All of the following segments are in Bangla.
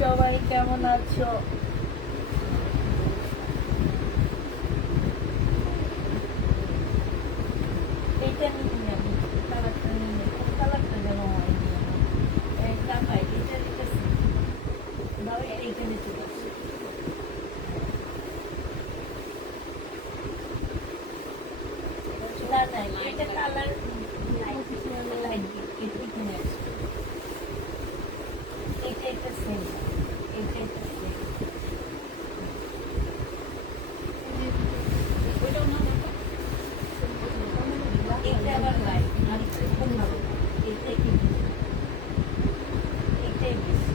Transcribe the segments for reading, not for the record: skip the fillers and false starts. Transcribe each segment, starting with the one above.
সবাই কেমন আছো? এইটা নিয়ে আমি কালারটা নিয়ে কোন কালারটা যেন হয়নি আমার টাকায় এটা দিতেছি দাও এইখানে চলে আসে না না এটা কালার লাইট লাইট এখানে আসে এটা একটা সেম এটা একটা সেম এটা আবার লাইট আর একটু কম হবে এটা কি এটাই বেশি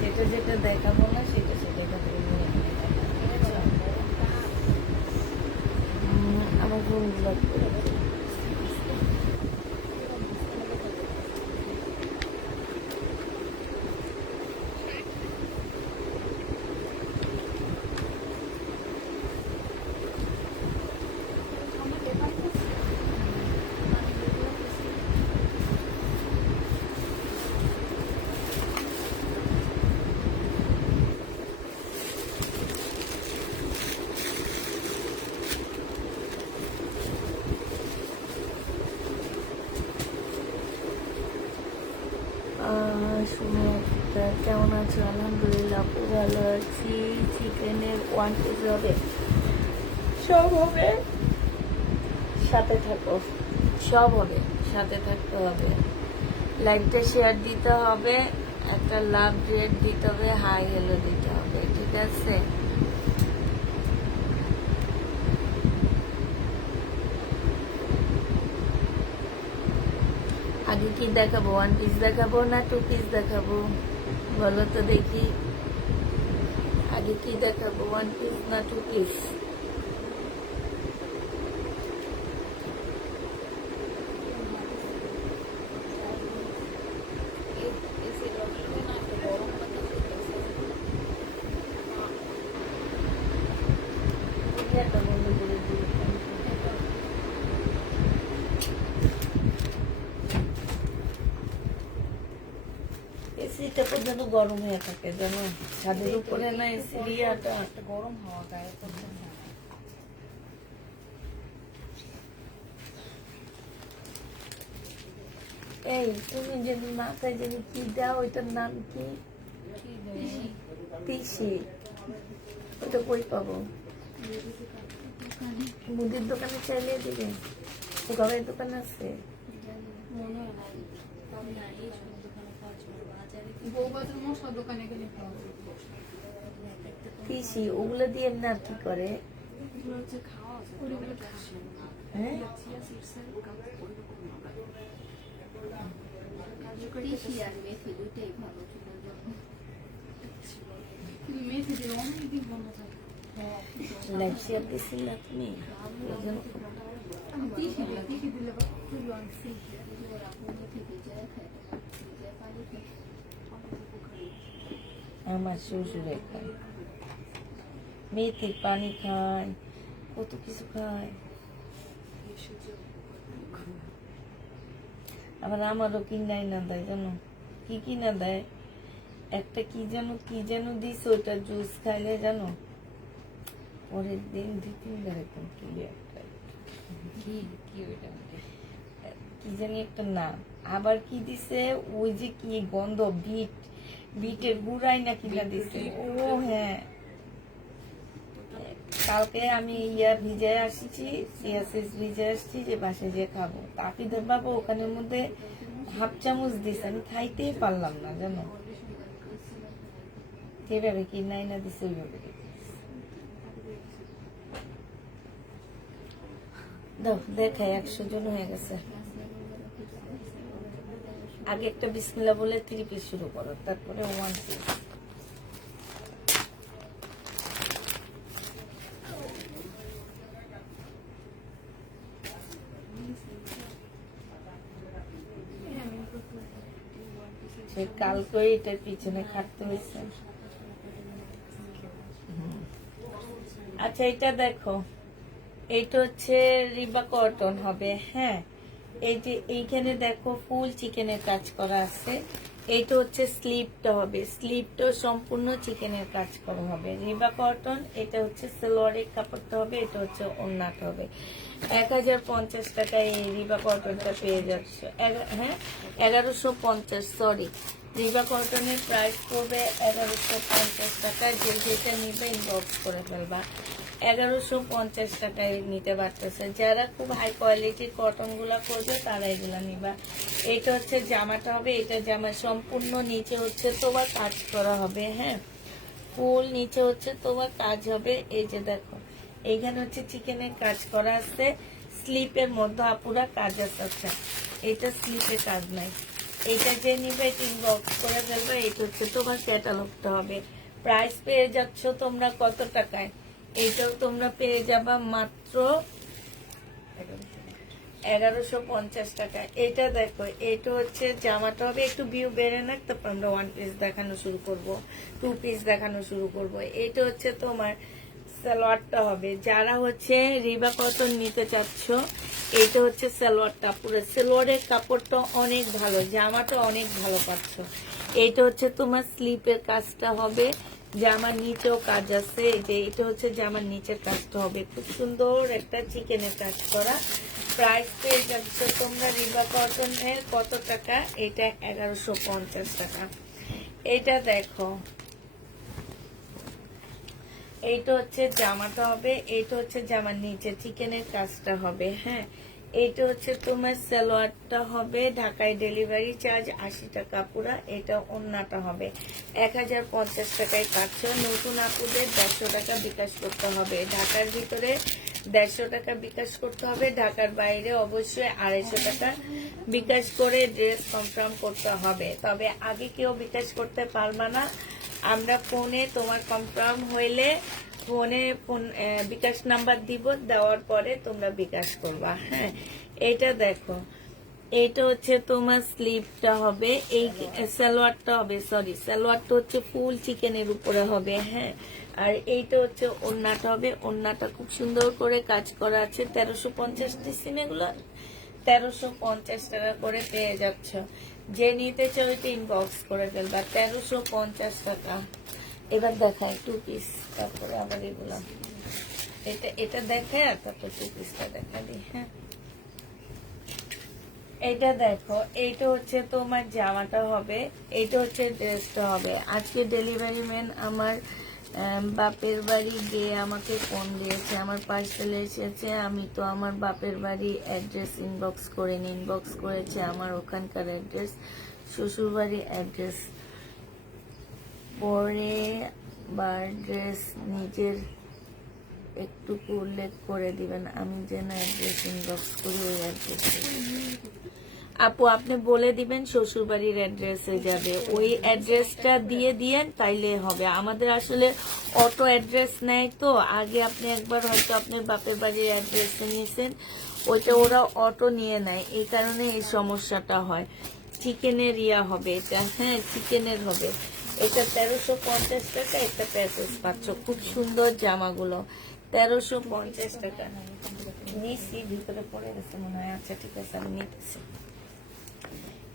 যেটা যেটা দেখাবো না সেটা সেটা আমার রুম লাগবে কেমন আছো? আলহামদুলিল্লাহ খুব ভালো আছি। চিকেনের 1 পিস হবে, সব হবে, সাথে থাকো, সব হবে, সাথে থাকতে হবে। লাইকটা শেয়ার দিতে হবে, একটা লাভ রেট দিতে হবে, হাই হ্যালো দিতে হবে, ঠিক আছে? আগে কি দেখাবো, 1 পিস দেখাবো না 2 পিস দেখাবো বলো তো দেখি? আগে কি দেখাবো, 1 পিস না 2 পিস? এসিটা পর্যন্ত গরম হয়ে থাকে জানো, ছাদের উপরে না এসি ইয়াটা গরম হাওয়া গায়ে পড়ছে না। এই তুমি যে মাথায় যে কি দাও ওইটার নাম কি? তিসি। ওটা কই পাবো? মুদির দোকানে চাইলে দিবে? ঘরের দোকান আছে? তিসি ওগুলো দিয়ে না কি করে? হ্যাঁ লাইফ দিছিল তুমি আমার শ্বশুরে খায়, মেথির পানি খায়, কত কিছু খায়। আবার আমারও কিনাই না দেয় জানো, কি কিনা দেয় একটা কি যেন দিস, ওইটা জুস খাইলে জানো পরের দিন 2-3 বার একদম ক্লিয়ার। কি কি ওইটা কি জানি একটা নাম, আবার কি দিছে ওই যে কি গন্ধ, বিটের গুড়াই না কিনা দিছে। ও হ্যাঁ, কালকে আমি ভিজে আসছি, সিয়াসিস ভিজে আসছি যে বাসায় যে খাবো, তাকিদের বাবু ওখানের মধ্যে হাফ চামচ দিছে, আমি খাইতেই পারলাম না জানো, যেভাবে কি নাই না দিছে ওইভাবে দাও দেখাই। 100 জন হয়ে গেছে। আগে একটা বিসমিল্লাহ বলে 3 পিস শুরু করো, তারপরে 1 পিস। কালকে এটার পিছনে খাটতে হয়েছে। আচ্ছা এটা দেখো, এইটা হচ্ছে রিবা কটন হবে। হ্যাঁ, এই যে এইখানে দেখো ফুল চিকেনের কাজ করা আছে। এইটা হচ্ছে স্লিপটা হবে, স্লিপটা সম্পূর্ণ চিকেনের কাজ করা হবে, রিবা কটন। এটা হচ্ছে সালোয়ারের কাপড়টা হবে, এটা হচ্ছে ওড়নাটা হবে। 1050 টাকায় এই রিবা কটনটা পেয়ে যাচ্ছে। হ্যাঁ 1150, সরি, রিবা কটনের প্রাইস পড়বে 1150 টাকা। যে যেটা নিবে ইনবক্স করে ফেলবা। 1150 টাকায় নিতে পারতেছে। যারা খুব হাই কোয়ালিটির কটন গুলা করবে তারা এগুলা নিবা। এটা হচ্ছে জামাটা হবে, এটা জামা সম্পূর্ণ নিচে হচ্ছে তোমার কাজ করা হবে। হ্যাঁ, ফুল নিচে হচ্ছে তোমার কাজ হবে। এই যে দেখো এইখানে হচ্ছে চিকেনের কাজ করা আছে, স্লিপের মধ্যে আপুরা কাজ আছে। এটা স্লিপে কাজ নাই। এটা যে নিবে ইনবক্স করে ফেলবে। এটা হচ্ছে তোমার ক্যাটালগটা হবে। প্রাইস পেয়ে যাচ্ছ তোমরা কত টাকায়? এটাও তোমরা পেয়ে যাবা মাত্র 1150 টাকা। এটা দেখো, এটা হচ্ছে জামাটা হবে, একটু ভিউ বেড়ে না, তারপর আমরা 1 পিস দেখানো শুরু করব, 2 পিস দেখানো শুরু করব। এটা হচ্ছে তোমার সালোয়ারটা হবে। যারা হচ্ছে রিবা কটন নিতে চাচ্ছ, এটা হচ্ছে সালোয়ারটা। পুরো সালোয়ারের কাপড়টা অনেক ভালো, জামাটা অনেক ভালো পাচ্ছ। এইটা হচ্ছে তোমার স্লিপের কাজটা হবে, জামার নিচেও কাজ আছে। এই যে এটা হচ্ছে জামার নিচের কাজটা হবে, খুব সুন্দর একটা চিকেনের কাজ করা। প্রাইস পেয়ে যাচ্ছে তোমরা রিবা কটনের কত টাকা? এটা 1150 টাকা। এটা দেখো, এইটা হচ্ছে জামাটা হবে, এইটা হচ্ছে জামার নিচে চিকেনের কাজটা হবে। হ্যাঁ, এইটা হচ্ছে তোমার সালোয়ারটা হবে, ঢাকায় ডেলিভারি চার্জ 80 টাকা পুরা। এটা ওড়নাটা হবে 1050 টাকায় কাটছ। নতুন আপুদের 150 টাকা বিকাশ করতে হবে, ঢাকার ভিতরে 150 টাকা বিকাশ করতে হবে, ঢাকার বাইরে অবশ্যই 250 টাকা বিকাশ করে ড্রেস কনফার্ম করতে হবে। তবে আগে কেউ বিকাশ করতে পারবা না, আমরা ফোনে তোমার কনফার্ম হইলে ফোনে বিকাশ নাম্বার দিব, দেওয়ার পরে তোমরা বিকাশ করবা। হ্যাঁ, এটা দেখো, এইটা হচ্ছে তোমার স্লিপটা হবে, এই সালোয়ারটা হবে, সরি সালোয়ারটা হচ্ছে ফুল চিকেনের উপরে হবে। হ্যাঁ, আর এইটা হচ্ছে ওড়নাটা হবে, ওড়নাটা খুব সুন্দর করে কাজ করা আছে। 1350 দিচ্ছেন এগুলো, 1350 টাকা করে পেয়ে যাচ্ছ। যে নিতে চাও এটা ইনবক্স করে ফেলবা, 1350 টাকা। এবার দেখাই 2 পিস, তারপরে আবার এগুলো এটা দেখে আর তারপর 2 পিসটা দেখা দিই। হ্যাঁ, এটা দেখো, এইটা হচ্ছে তোমার জামাটা হবে, এইটা হচ্ছে ড্রেসটা হবে। আজকে ডেলিভারি ম্যান আমার বাপের বাড়ি গিয়ে আমাকে ফোন দিয়েছে, আমার পার্সেল এসেছে। আমি তো আমার বাপের বাড়ি অ্যাড্রেস ইনবক্স করিনি, ইনবক্স করেছে আমার ওখানকার অ্যাড্রেস, শ্বশুরবাড়ি অ্যাড্রেস। পরে বা অ্যাড্রেস নিজের একটুকু উল্লেখ করে দিবেন, আমি যেন অ্যাড্রেস ইনবক্স করি ওই অ্যাড্রেসে। আপু আপনি বলে দিবেন শ্বশুরবাড়ির অ্যাড্রেসে যাবে, ওই অ্যাড্রেসটা দিয়ে দিয়েন তাইলে হবে। আমাদের আসলে অটো অ্যাড্রেস নেয়, তো আগে আপনি একবার হয়তো আপনার বাপের বাড়ির অ্যাড্রেসে নিয়েছেন, ওইটা ওরা অটো নিয়ে নেয়, এই কারণে এই সমস্যাটা হয়। চিকেনের হবে এটা, হ্যাঁ চিকেনের হবে। এটা 1350 টাকা, একটা প্যাকেজ পাচ্ছ। খুব সুন্দর জামাগুলো 1350 টাকা। নিচ্ছি, ভিতরে পড়ে গেছে মনে হয়। আচ্ছা ঠিক আছে, আমি নিতেছি।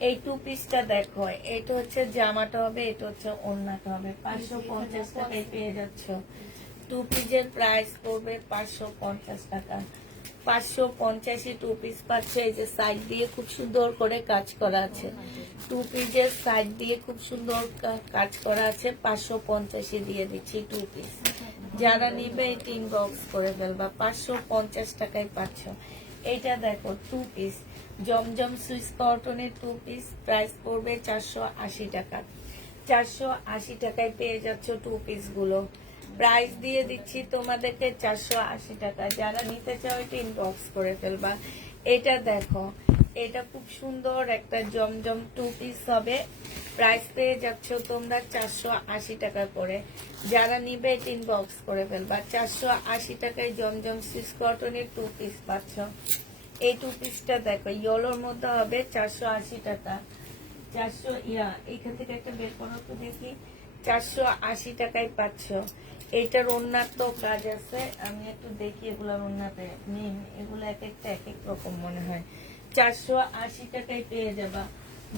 এই টু পিসটা দেখো, এটা হচ্ছে জামাটা হবে, এটা হচ্ছে ওড়নাটা হবে। 550 টাকায় পেয়ে যাচ্ছ। টু পিসের প্রাইস পড়বে 550 টাকা। 550 টু পিস পাচ্ছ। এই যে সাইড দিয়ে খুব সুন্দর করে কাজ করা আছে। টু পিসের সাইড দিয়ে খুব সুন্দর কাজ করা আছে। 550 দিয়ে দিচ্ছি টু পিস। যারা নিবে এই 3 বক্স করে ফেলবা। 550 টাকায় পাচ্ছ। এইটা দেখো টু পিস জমজম সুইস কটনের টু পিস, প্রাইস পড়বে 480 টাকা। 480 টাকায় পেয়ে যাচ্ছ টু পিস গুলো। প্রাইস দিয়ে দিচ্ছি তোমাদেরকে 480 টাকা। যারা নিতে চাও এটা ইনবক্স করে ফেলবা। এটা দেখো, এটা খুব সুন্দর একটা জমজম টু পিস হবে। প্রাইস পেয়ে যাচ্ছ তোমরা 480 টাকা করে। যারা নিবে এটা ইনবক্স করে ফেলবা। 480 টাকায় জমজম সুইস কটনের টু পিস পাচ্ছ। এই টু পিসটা দেখো ইয়েলোর মধ্যে হবে, 480 টাকা। 400 এখান থেকে একটা বের করো তো দেখি। 480 টাকায় পাচ্ছ। এইটার ওড়নার তো কাজ আছে, আমি একটু দেখি এগুলোর ওড়নাতে নিন। এগুলো এক একটা এক এক রকম মনে হয়। 480 টাকায় পেয়ে যাবা।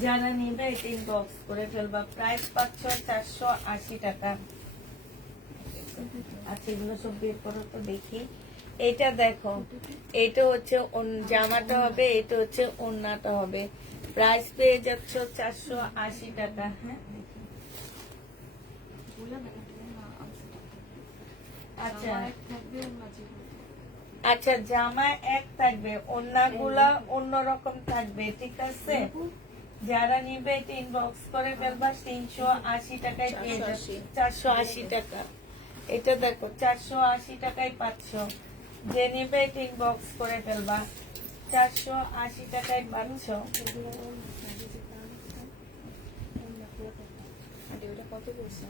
যারা নিবে এটা ইনবক্স করে ফেলবা। প্রাইস পাচ্ছ 480 টাকা। আচ্ছা এগুলো সব বের করো তো দেখি। এটা দেখো, এটা হচ্ছে জামাটা হবে, এটা হচ্ছে ওড়নাটা হবে। প্রাইস পেয়ে যাচ্ছ 480 টাকা। হ্যাঁ আচ্ছা আচ্ছা, জামা এক থাকবে, ওড়নাগুলা অন্যরকম থাকবে, ঠিক আছে। যারা নিবে এটা ইনবক্স করে ফেলবা। 380 টাকায় পেয়ে যাচ্ছে। 480 টাকা। এটা দেখো 480 টাকায় পাচ্ছ। যে নিবে এটা ইনবক্স করে ফেলবা। 480 টাকায় পাচ্ছ। কত বলছে?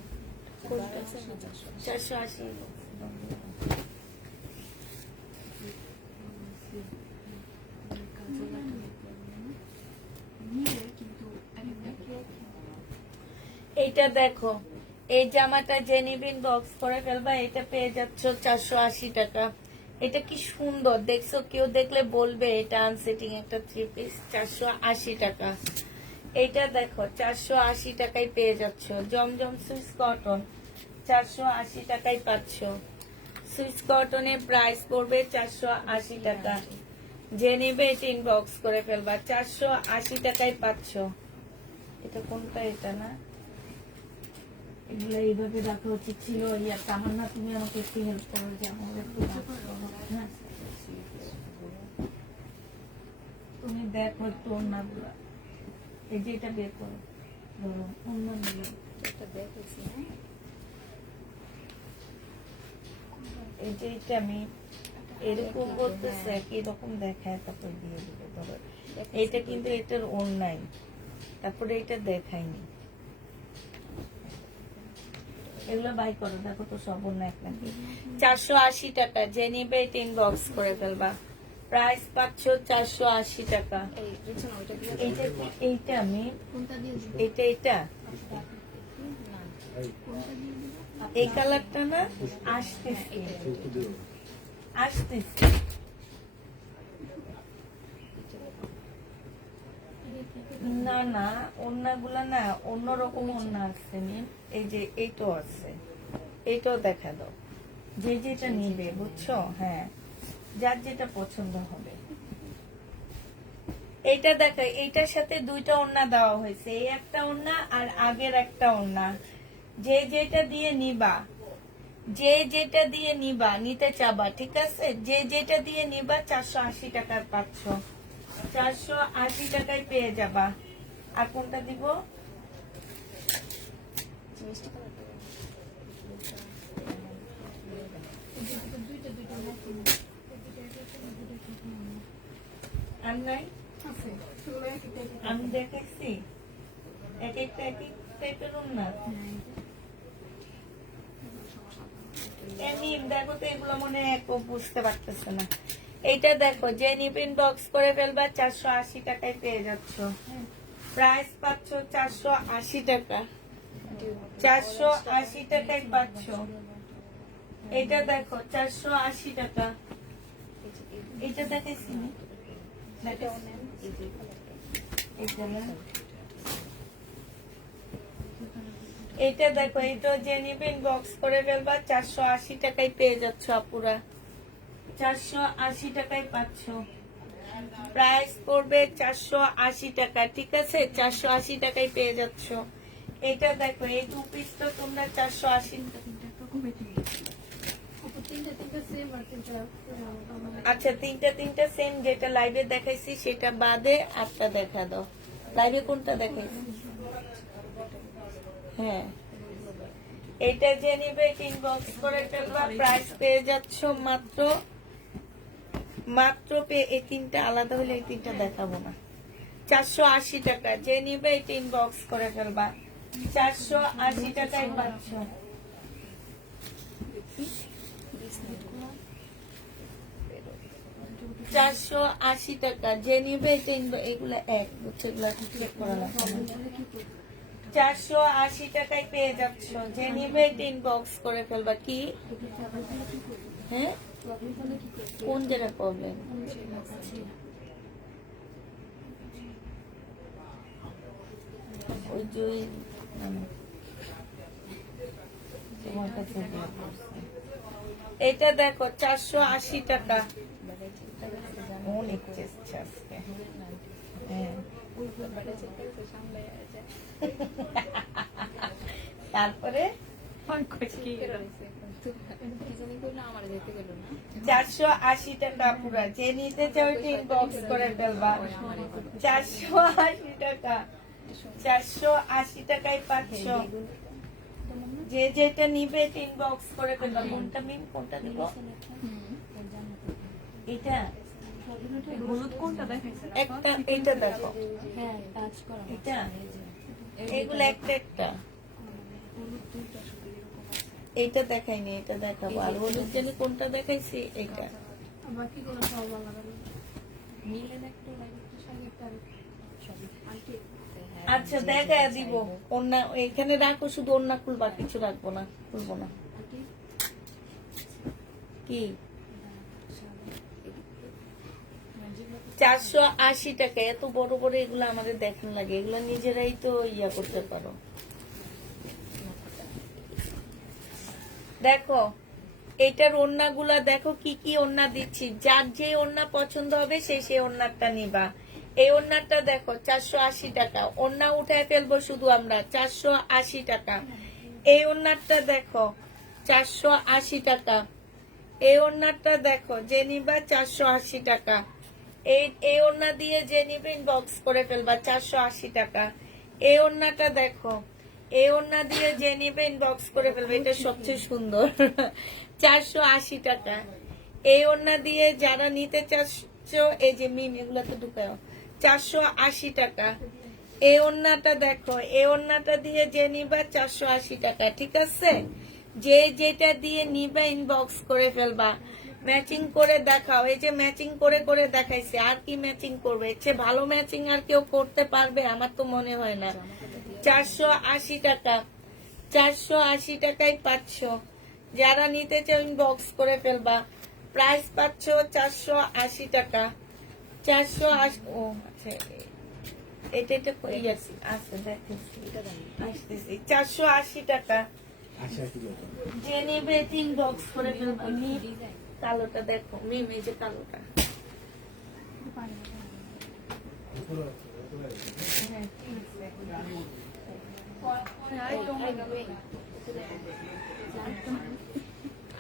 480। এইটা দেখো, এই জামাটা জেনিবিন বক্স করে ফেলবা। এটা পেয়ে যাচ্ছ 480 টাকা। এটা কি সুন্দর দেখছো, কেউ দেখলে বলবে এটা আনসেটিং একটা থ্রি পিস। 480 টাকা। এইটা দেখো 480 টাকায় পেয়ে যাচ্ছ। জমজম সুইস কটন 480 টাকায় পাচ্ছ। সুইস কটনের প্রাইস পড়বে 480 টাকা। যে নেবে এটা ইনবক্স করে ফেলবা। 480 টাকায় পাচ্ছ। এটা কোনটা? এটা না, এগুলো এইভাবে রাখা উচিত ছিল। তামান্না তুমি আমাকে একটু হেল্প করো যে আমার একটু হ্যাঁ তুমি দেখো একটু ওড়নাগুলো। এই যে এটা বের করো, ধরো ওড়নাগুলো। একটা দেখেছি, হ্যাঁ এই যে এটা আমি এরকম করতেছে, একই রকম দেখায়, তারপর দিয়ে দিবে। ধরো এটা কিন্তু এটার ওড়নাই, তারপরে এটা দেখায়নি। এগুলো বাই করো, দেখো তো সব ওড়না এক নাকি। 480 টাকা। যে নিবে এটা ইনবক্স করে ফেলবা। প্রাইস পাচ্ছ 480 টাকা। এই বুঝছেন ওইটা দিয়ে এইটা এইটা আমি কোনটা দিয়ে দিবো? এটা এটা না কোনটা দিয়ে দিবো? এই কালারটা না আসতেছে আসতেছে। না না, ওড়নাগুলা না অন্যরকম ওড়না আছে। এই যে এইটাও আছে, এইটাও দেখা দাও। যে যেটা নিবে বুঝছো, হ্যাঁ যার যেটা পছন্দ হবে। এইটা দেখো, এইটার সাথে দুইটা ওড়না দেওয়া হয়েছে। এই একটা ওড়না আর আগের একটা ওড়না। যে যেটা দিয়ে নিবা, যে যেটা দিয়ে নিবা, নিতে চাবা, ঠিক আছে। যে যেটা দিয়ে নিবা 480 টাকার পাচ্ছ। 480 টাকায় পেয়ে যাবা। আর কোনটা দিব? মিষ্টি কালারটা আর নাই, আমি দেখেছি এক একটা এক এক টাইপের ওড়না। এমনি দেখো তো, এগুলো মনে হয় বুঝতে পারতেছে না। এইটা দেখো, যে নিপিন বক্স করে ফেলবা। 480 টাকায় পেয়ে যাচ্ছ। প্রাইস পাচ্ছ 480 টাকা। 480 টাকায় পাচ্ছ। এটা দেখো 480 টাকা। এটা দেখেছি, এই যে এটা না, এটা দেখো, এটা যে নিবে ইনবক্স করে ফেলবা, 480 টাকায় পেয়ে যাচ্ছ আপুরা, 480 টাকায় পাচ্ছ। প্রাইস পড়বে 480 টাকা, ঠিক আছে? 480 টাকায় পেয়ে যাচ্ছ। এটা দেখো, এই 2 পিসটা তোমরা 480। আচ্ছা, তিনটা সেম, যেটা লাইভে দেখাইছি সেটা বাদে আটটা দেখা দাও। লাইভে কোনটা দেখাইছি? হ্যাঁ, এটা যে নিবে ইনবক্স করে ফেলবা, প্রাইস পেয়ে যাচ্ছ মাত্র এই তিনটা আলাদা হলে এই তিনটা দেখাবো না। 480 টাকা যে নিবে এটা ইনবক্স করে ফেলবা, 480 টাকায় পাচ্ছ। 480 টাকা যে নিবে এটা এগুলা এক বুঝছে, এগুলা ঠিক করা লাগবে না। 480 টাকায় পেয়ে যাচ্ছ, যে নিবে এটা ইনবক্স করে ফেলবা। কি হ্যাঁ, কোন জায়গায় প্রবলেম? ওই যে তোমার কাছে এটা দেখো 480 টাকা, অনেক চেষ্টা আজকে। হ্যাঁ, তারপরে 480 টাকা পুরা, যে নিতে চাও ইনবক্স করে ফেলবা। 480 টাকা, 480 টাকায় পাচ্ছ। যে যেটা নিবে ইনবক্স করে ফেলবা। কোনটা মিম, কোনটা দিব? এটা হলুদ কোনটা দেখাইছে? একটা, এটা দেখো, হ্যাঁ, টাচ করা। এটা এগুলো একটা একটা। এইটা দেখাইনি, এটা দেখাবো। আর হলুদ জানি কোনটা দেখাইছি, এইটা। বাকি গুলো সব আলাদা। মিলেন একটু লাইট একটু সাইড একটা সবই আইটি। আচ্ছা, দেখা দিব। ওন্না এখানে রাখো, শুধু ওন্না খুলবা, কিছু রাখবো না, খুলবো না। কি 480 টাকা? এত বড় বড় এগুলো আমাদের দেখান লাগে, এগুলো নিজেরাই তো ইয়া করতে পারো। দেখো, এটার ওড়নাগুলা দেখো, কি কি ওড়না দিচ্ছি। যার যে ওড়না পছন্দ হবে সেই ওড়নাটা নিবা। এই ওড়নাটা দেখো 480 টাকা, ওড়না উঠায় ফেলবো শুধু আমরা, 480 টাকা। এই ওড়নাটা দেখো 480 টাকা। এই ওড়নাটা দেখো, যে নিবা 480 টাকা। এই ওড়না দিয়ে যে নিবে ইনবক্স করে ফেলবা, 480 টাকা। এই ওড়নাটা দেখো, এই ওড়না দিয়ে যে নিবে ইনবক্স করে ফেলবে, এটা সবচেয়ে সুন্দর। 480 টাকা। এই ওড়না দিয়ে যারা নিতে চাচ্ছ, এই যে মিম, এগুলো তো ঢুকাও, 480 টাকা। এই ওড়নাটা দেখো, এই ওড়নাটা দিয়ে যে নিবা 480 টাকা, ঠিক আছে? যে যেটা দিয়ে নিবা ইনবক্স করে ফেলবা। ম্যাচিং করে দেখাও, এই যে ম্যাচিং করে করে দেখাইছে, আর কি ম্যাচিং করবে? এর চেয়ে ভালো ম্যাচিং আর কেউ করতে পারবে? আমার তো মনে হয় না। 480 টাকা, 480 টাকায় পাচ্ছ। যারা নিতে চাও ইনবক্স করে ফেলবা, প্রাইস পাচ্ছ 480 টাকা। 480। ও আচ্ছা, এটা আছে দেখতেছি, 480 টাকা। যে নিবে ইনবক্স করে ফেলবা। কালোটা দেখো মিম, এই যে কালোটা।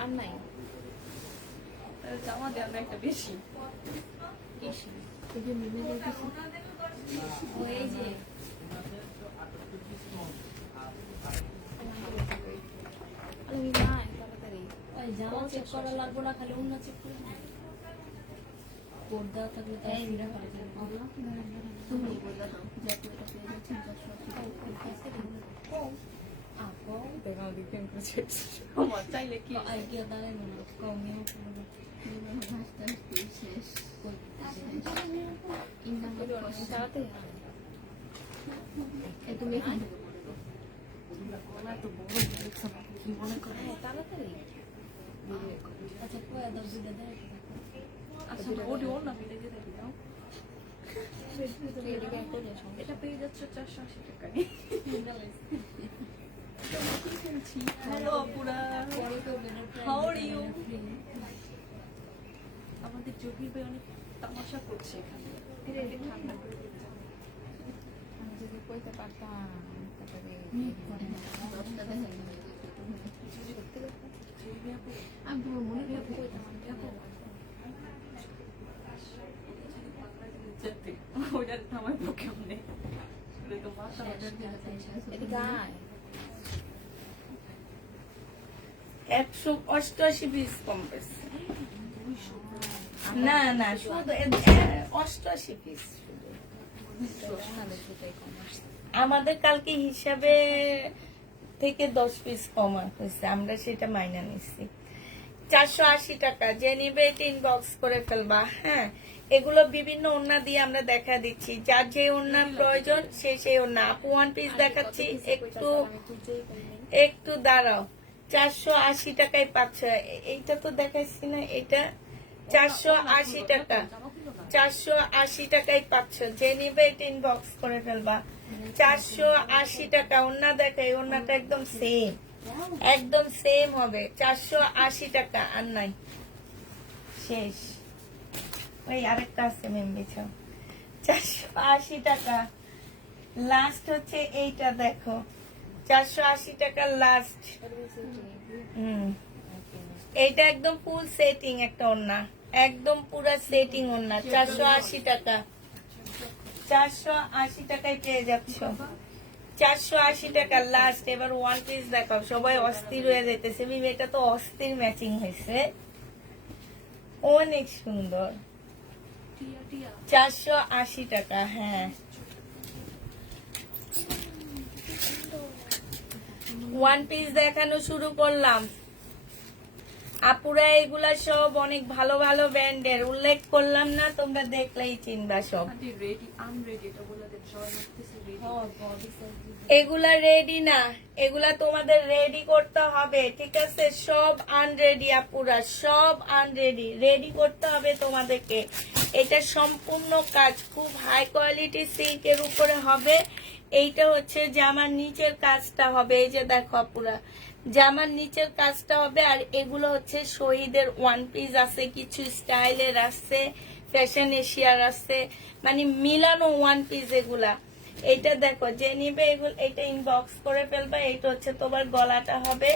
আর নাই জামা দেওয়া একটা বেশি এই যে মিমে দেখেছি, ওই যে আমি নাই তাড়াতাড়ি ওই জামা চেক করা লাগবে না, খালি অন্য চেক করে পর্দা থাকলে তাই ভিড়া করে তুমি পর্দা দাও যত এটা পেয়ে যাচ্ছেন 480 আপো দেখাও দেখেন কিছু আমার চাইলে কি আইডিয়া দাঁড়ায় না কমিও ভাষা শেষ ইনকাম করে অনেক চালাতে তুমি না তো বড় দেখছেন কি মনে করে তাড়াতাড়ি আচ্ছা কয় দাও দিতে দেয়। আচ্ছা ওডি ওর না মিলে দিয়ে দাও, এটা পেয়ে যাচ্ছে 480 টাকায়। জহির ভাই অনেক তামাশা করছে এখানে এটাকে ঠান্ডা করে দিতে হবে। আমি যদি কইতে পারতাম তারপরে সত্যি কথা জহির ভাই আপু, আমি তোমার মনে জহির করতে আপু, কইতাম আপু, যেতে ওইটা থামাই কেমনে ওটা তো মাথা এদিকে আয়। 188 পিস কম পেয়েছে। 200 না না শুধু 88 পিস শুধু। সোনালে সেটাই কম আসছে। আমাদের কালকে হিসাবে থেকে 10 পিস কম হয়েছে, আমরা সেটা মাইনা নিচ্ছি। 480 টাকা, যে নিবে এটা ইনবক্স করে ফেলবা। হ্যাঁ, এগুলো বিভিন্ন ওড়না দিয়ে আমরা দেখা দিচ্ছি, যার যে ওড়না প্রয়োজন সে সেই ওড়না। আপু ওয়ান পিস দেখাচ্ছি, একটু দাঁড়াও। 480 টাকায় পাচ্ছ। এইটা তো দেখাচ্ছি না, এটা 480 টাকা। 480 টাকায় পাচ্ছ, যে নিবে এটা ইনবক্স করে ফেলবা। 480 টাকা ওড়না দেখাই, ওড়নাটা একদম সেম, একদম সেম হবে। 480 টাকা। আর নাই, শেষ। ওই আরেকটা আছে মেম বিছাও। 480 টাকা লাস্ট হচ্ছে এইটা, দেখো 480 টাকা লাস্ট। এইটা একদম ফুল সেটিং একটা ওড়না, একদম পুরো সেটিং ওড়না। 480 টাকা, 480 টাকায় পেয়ে যাচ্ছ। 480 টাকা লাস্ট। এবার ওয়ান পিস দেখাও, সবাই অস্থির হয়ে যেতেছে। মিম এটা তো অস্থির ম্যাচিং হয়েছে, অনেক সুন্দর। টিয়া টিয়া 480 টাকা। হ্যাঁ, ওয়ান পিস দেখানো শুরু করলাম। আপুরা এগুলা সব অনেক ভালো ভালো ব্র্যান্ডের, উল্লেখ করলাম না, তোমরা দেখলেই চিনবা সব। আন্টি রেডি আনরেডি এটা বলে দেন সবাই বলতেছে রেডি এগুলা রেডি না, এগুলা তোমাদের রেডি করতে হবে, ঠিক আছে? সব আনরেডি আপুরা, সব আনরেডি, রেডি করতে হবে তোমাদেরকে। এটা সম্পূর্ণ কাজ খুব হাই কোয়ালিটি সিল্কের উপরে হবে। এইটা হচ্ছে জামার নিচের কাজটা হবে, এই যে দেখো আপুরা, জামার নিচের কাজটা হবে। আর এগুলো হচ্ছে শহীদের ওয়ান পিস আছে, কিছু স্টাইলের আছে, ফ্যাশন এশিয়ার আছে, মানে মিলানো ওয়ান পিস এগুলা। এটা দেখো, যে নিবে এগুলো এটা ইনবক্স করে ফেলবা। এটা হচ্ছে তোমার গলাটা হবে।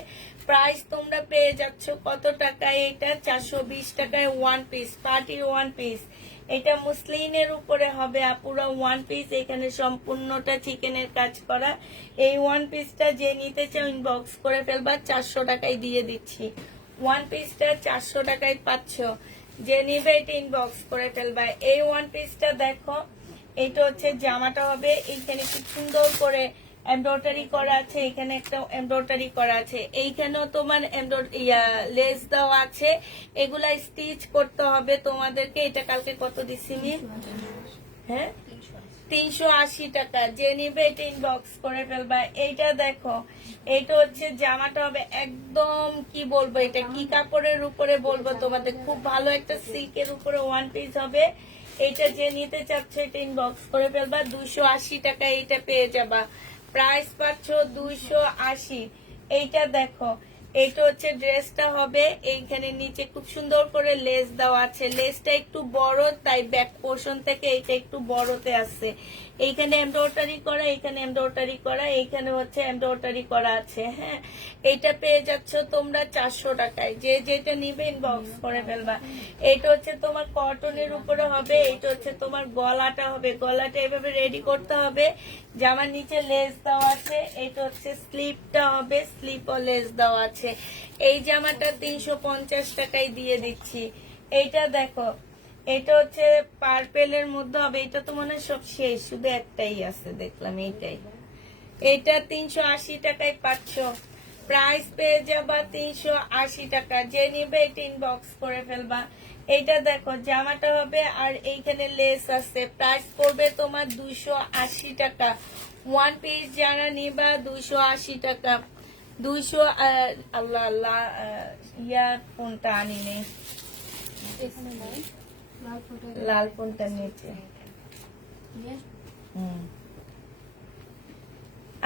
প্রাইস তোমরা পেয়ে যাচ্ছ কত টাকায়? এটা 420 টাকায় ওয়ান পিস, পার্টির ওয়ান পিস। এটা মুসলিনের উপরে হবে আপুরা ওয়ান পিস, এখানে সম্পূর্ণটা চিকেনের কাজ করা। এই ওয়ান পিসটা যে নিতে চাও ইনবক্স করে ফেলবা, 400 টাকায় দিয়ে দিচ্ছি। ওয়ান পিসটা 400 টাকায় পাচ্ছ, যে নিবে এটা ইনবক্স করে ফেলবা। এই ওয়ান পিসটা দেখো, এটা হচ্ছে জামাটা হবে, এইখানে খুব সুন্দর করে এমব্রয়ডারি করা আছে, এখানে একটা এমব্রয়ডারি করা আছে, এইখানেও তোমার লেস দেওয়া আছে। এগুলা স্টিচ করতে হবে তোমাদেরকে। এটা কালকে কত দিছি মি? হ্যাঁ, 380 টাকা। যে নিবে এটা ইনবক্স করে ফেলবা। এইটা দেখো, এটা হচ্ছে জামাটা হবে একদম, কি বলবো, এটা কি কাপড়ের উপরে বলবো তোমাদের, খুব ভালো একটা সিল্কের উপরে ওয়ান পিস হবে। এটা যে নিতে চাচ্ছ এটা ইনবক্স করে ফেলবা। 280 টাকা এইটা পেয়ে যাবা, প্রাইস পাচ্ছ 280। এইটা দেখো, এইটা হচ্ছে ড্রেসটা হবে, এইখানে নিচে খুব সুন্দর করে লেস দেওয়া আছে। লেসটা একটু বড়, তাই ব্যাক পোর্শন থেকে এইটা একটু বড়তে আছে। এইখানে এমব্রয়ডারি করা, এইখানে এমব্রয়ডারি করা, এইখানে হচ্ছে এমব্রয়ডারি করা আছে। হ্যাঁ, এইটা পেয়ে যাচ্ছ তোমরা 400 টাকায়। যে যেটা নিবে ইনবক্স করে ফেলবা। এইটা হচ্ছে তোমার কটনের উপরে হবে। এইটা হচ্ছে তোমার গলাটা হবে, গলাটা এভাবে রেডি করতে হবে। জামার নিচে লেস দেওয়া আছে। এইটা হচ্ছে স্লিপটা হবে, স্লিপও লেস দেওয়া আছে। এই জামাটা 350 টাকায় দিয়ে দিচ্ছি। এইটা দেখো, এটা হচ্ছে পার্পেলের মধ্যে হবে। এটা তো মনে হয় সব শেষ, শুধু একটাই আছে দেখলাম, এইটাই। এটা 380 টাকায় পাচ্ছ, প্রাইস পেয়ে যাবা 380 টাকা। যে নিবে এটা ইনবক্স করে ফেলবা। এইটা দেখো, জামাটা হবে আর এইখানে লেস আছে। প্রাইস পড়বে তোমার 280 টাকা। ওয়ান পিস যারা নিবা 280 টাকা। 200 আল্লাহ আল্লাহ, ইয়ার ফোনটা আনি নেই, এখানে নাই লাল ফটো লাল ফোনটা নিচে। নিয়ে হুম,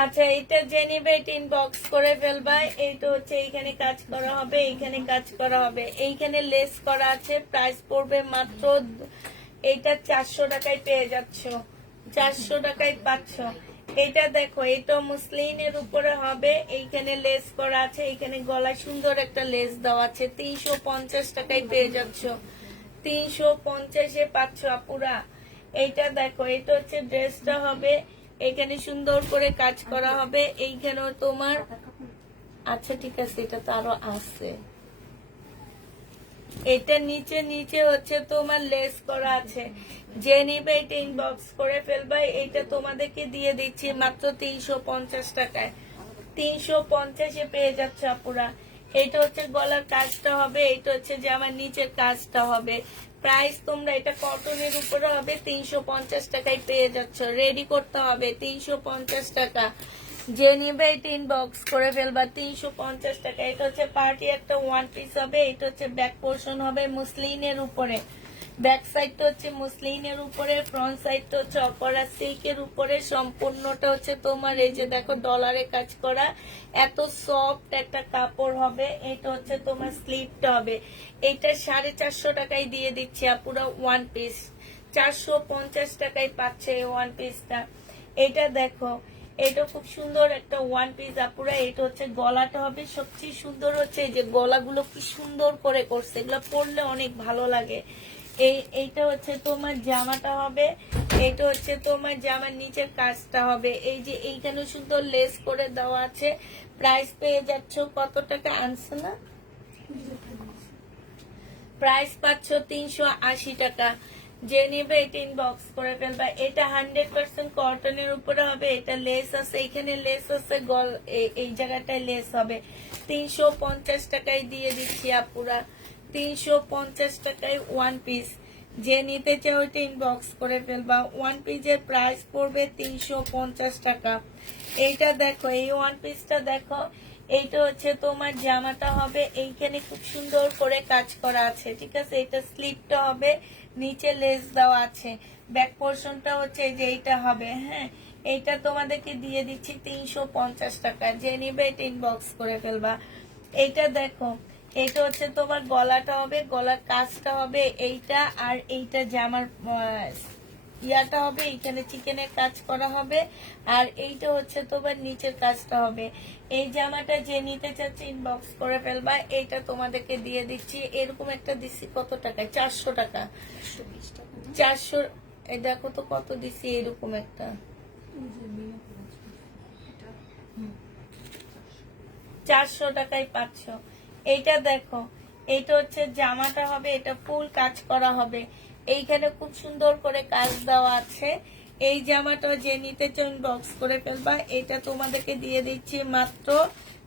আচ্ছা, এটা যে নিবে এটা ইনবক্স করে ফেলবা। এইটা হচ্ছে এইখানে কাজ করা হবে, এইখানে কাজ করা হবে, এইখানে লেস করা আছে। প্রাইস পড়বে মাত্র এইটা 400 টাকায় পেয়ে যাচ্ছ, 400 টাকায় পাচ্ছ। এটা দেখো, এটা মুসলিনের উপরে হবে, এইখানে লেস করা আছে, এইখানে গলায় সুন্দর একটা লেস দেওয়া আছে। 350 টাকায় পেয়ে যাচ্ছ, 350-এ পাচ্ছ আপুরা। এইটা দেখো, এটা হচ্ছে ড্রেসটা হবে, এখানে সুন্দর করে কাজ করা হবে, এইখানেও তোমার। আচ্ছা ঠিক আছে, এটা তো আরো আছে। এটা নিচে নিচে হচ্ছে তোমার লেস করা আছে। যে নিবে এটা ইনবক্স করে ফেলবা। এটা তোমাদেরকে দিয়ে দিচ্ছি মাত্র 350 টাকায়, 350-এ পেয়ে যাচ্ছে আপুরা। এটা হচ্ছে গলার কাজটা হবে, এটা হচ্ছে যে আমার নিচের কাজটা হবে। প্রাইস তোমরা, এটা কটনের উপরে হবে, 350 টাকায় পেয়ে যাচ্ছ। রেডি করতে হবে 350 টাকা। যে নিবে এটা ইনবক্স করে ফেলবা, 350 টাকা। এটা হচ্ছে পার্টি একটা ওয়ান পিস হবে, এটা হচ্ছে ব্যাক পোর্শন হবে মুসলিনের উপরে, ব্যাক সাইডটা হচ্ছে মুসলিনের উপরে, ফ্রন্ট সাইডটা হচ্ছে অপরা সিল্কের উপরে। সম্পূর্ণটা হচ্ছে তোমার এই যে দেখো ডলারে কাজ করা, এত সফট একটা কাপড় হবে। এটা হচ্ছে তোমার স্লিভটা হবে। এটা 450 টাকায় দিয়ে দিচ্ছি আপুরা ওয়ান পিস, 450 টাকায় পাচ্ছে এই ওয়ান পিসটা। এটা দেখো, এটা খুব সুন্দর একটা ওয়ান পিস আপুরা। এটা হচ্ছে গলাটা হবে, সবচেয়ে সুন্দর হচ্ছে এই যে গলাগুলো কি সুন্দর করে করছে, এগুলো পরলে অনেক ভালো লাগে। এইটা হচ্ছে তোমার জামাটা হবে, এটা হচ্ছে তোমার জামার নিচের কাজটা হবে। এই যে এইখানে সুন্দর লেস করে দেওয়া আছে। প্রাইস পেয়ে যাচ্ছ কত টাকা আনছে না, প্রাইস পাচ্ছ 380 টাকা। যে নিবে এটা ইনবক্স করে ফেলবা। এটা 100% কটনের উপরে হবে, এটা লেস আছে, এখানে লেস আছে, এই জায়গাটায় লেস হবে। 350 টাকায় দিয়ে দিচ্ছি আপুরা, 350 টাকায় ওয়ান পিস। যে নিতে চাও এটা ইনবক্স করে ফেলবা। ওয়ান পিসের প্রাইস পড়বে 350 টাকা। এইটা দেখো, এই ওয়ান পিসটা দেখো, এইটা হচ্ছে তোমার জামাটা হবে, এইখানে খুব সুন্দর করে কাজ করা আছে, ঠিক আছে। এটা স্লিপটা হবে, নিচে লেস দেওয়া আছে, ব্যাক পোর্শনটা হচ্ছে এই যে এইটা হবে। হ্যাঁ, এইটা তোমাদেরকে দিয়ে দিচ্ছি 350 টাকা। যে নিবে এটা ইনবক্স করে ফেলবা। এইটা দেখো, এইটা হচ্ছে তোমার গলাটা হবে, গলার কাজটা হবে এইটা, আর এইটা জামার ইয়াটা হবে, এইখানে চিকেনের কাজ করা হবে, আর এইটা হচ্ছে তোমার নিচের কাজটা হবে। এই জামাটা যে নিতে চাচ্ছে ইনবক্স করে ফেলবা। এইটা তোমাদেরকে দিয়ে দিচ্ছি, এরকম একটা দিচ্ছি কত টাকায়, 400 টাকা, 400। এই দেখো তো কত দিচ্ছি, এরকম একটা 400 টাকায় পাচ্ছ। এইটা দেখো, এইটা হচ্ছে জামাটা হবে, এটা ফুল কাজ করা হবে, এইখানে খুব সুন্দর করে কাজ দেওয়া আছে। এই জামাটা যে নিতে চান বক্স করে ফেলবা। এটা তোমাদেরকে দিয়ে দিচ্ছি মাত্র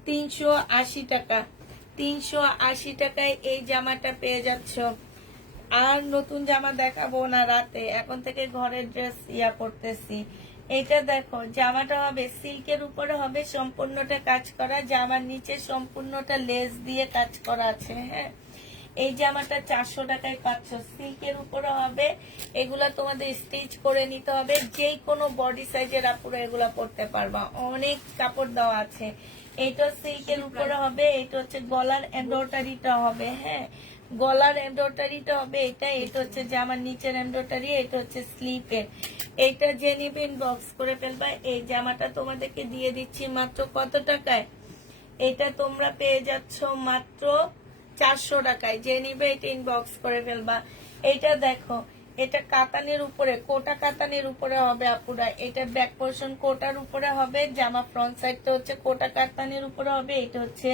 380 টাকা, 380 টাকায় এই জামাটা পেয়ে যাচ্ছ। আর নতুন জামা দেখাবো না রাতে, এখন থেকে ঘরের ড্রেস ইয়া করতেছি। এটা দেখো, জামাটা হবে সিল্কের উপরে হবে, সম্পূর্ণটা কাজ করা, জামার নিচে সম্পূর্ণটা লেস দিয়ে কাজ করা আছে। হ্যাঁ, এই জামাটা 400 টাকায় পাচ্ছ, সিল্কের উপরে হবে। এগুলা তোমাদের স্টিচ করে নিতে হবে, যে কোনো বডি সাইজের আপুরা এগুলা পরতে পারবা, অনেক কাপড় দেওয়া আছে। এইটা সিল্কের উপরে হবে, এটা হচ্ছে গলার এমব্রয়ডারিটা হবে। হ্যাঁ, গলার এমব্রয়ডারিটা হবে এটা। এটা হচ্ছে জামার নিচের এমব্রয়ডারি, এটা হচ্ছে স্লিপের। এইটা যে নিবে ইনবক্স করে ফেলবা। এই জামাটা তোমাদেরকে দিয়ে দিচ্ছি মাত্র কত টাকায়, এটা তোমরা পেয়ে যাচ্ছ মাত্র 400 টাকায়। যে নিবে এটা ইনবক্স করে ফেলবা। এটা দেখো, এটা কাতানের উপরে, কোটা কাতানের উপরে হবে আপুরা। এটা ব্যাক পোর্শন কোটার উপরে হবে, জামা ফ্রন্ট সাইডটা হচ্ছে কোটা কাতানের উপরে হবে। এটা হচ্ছে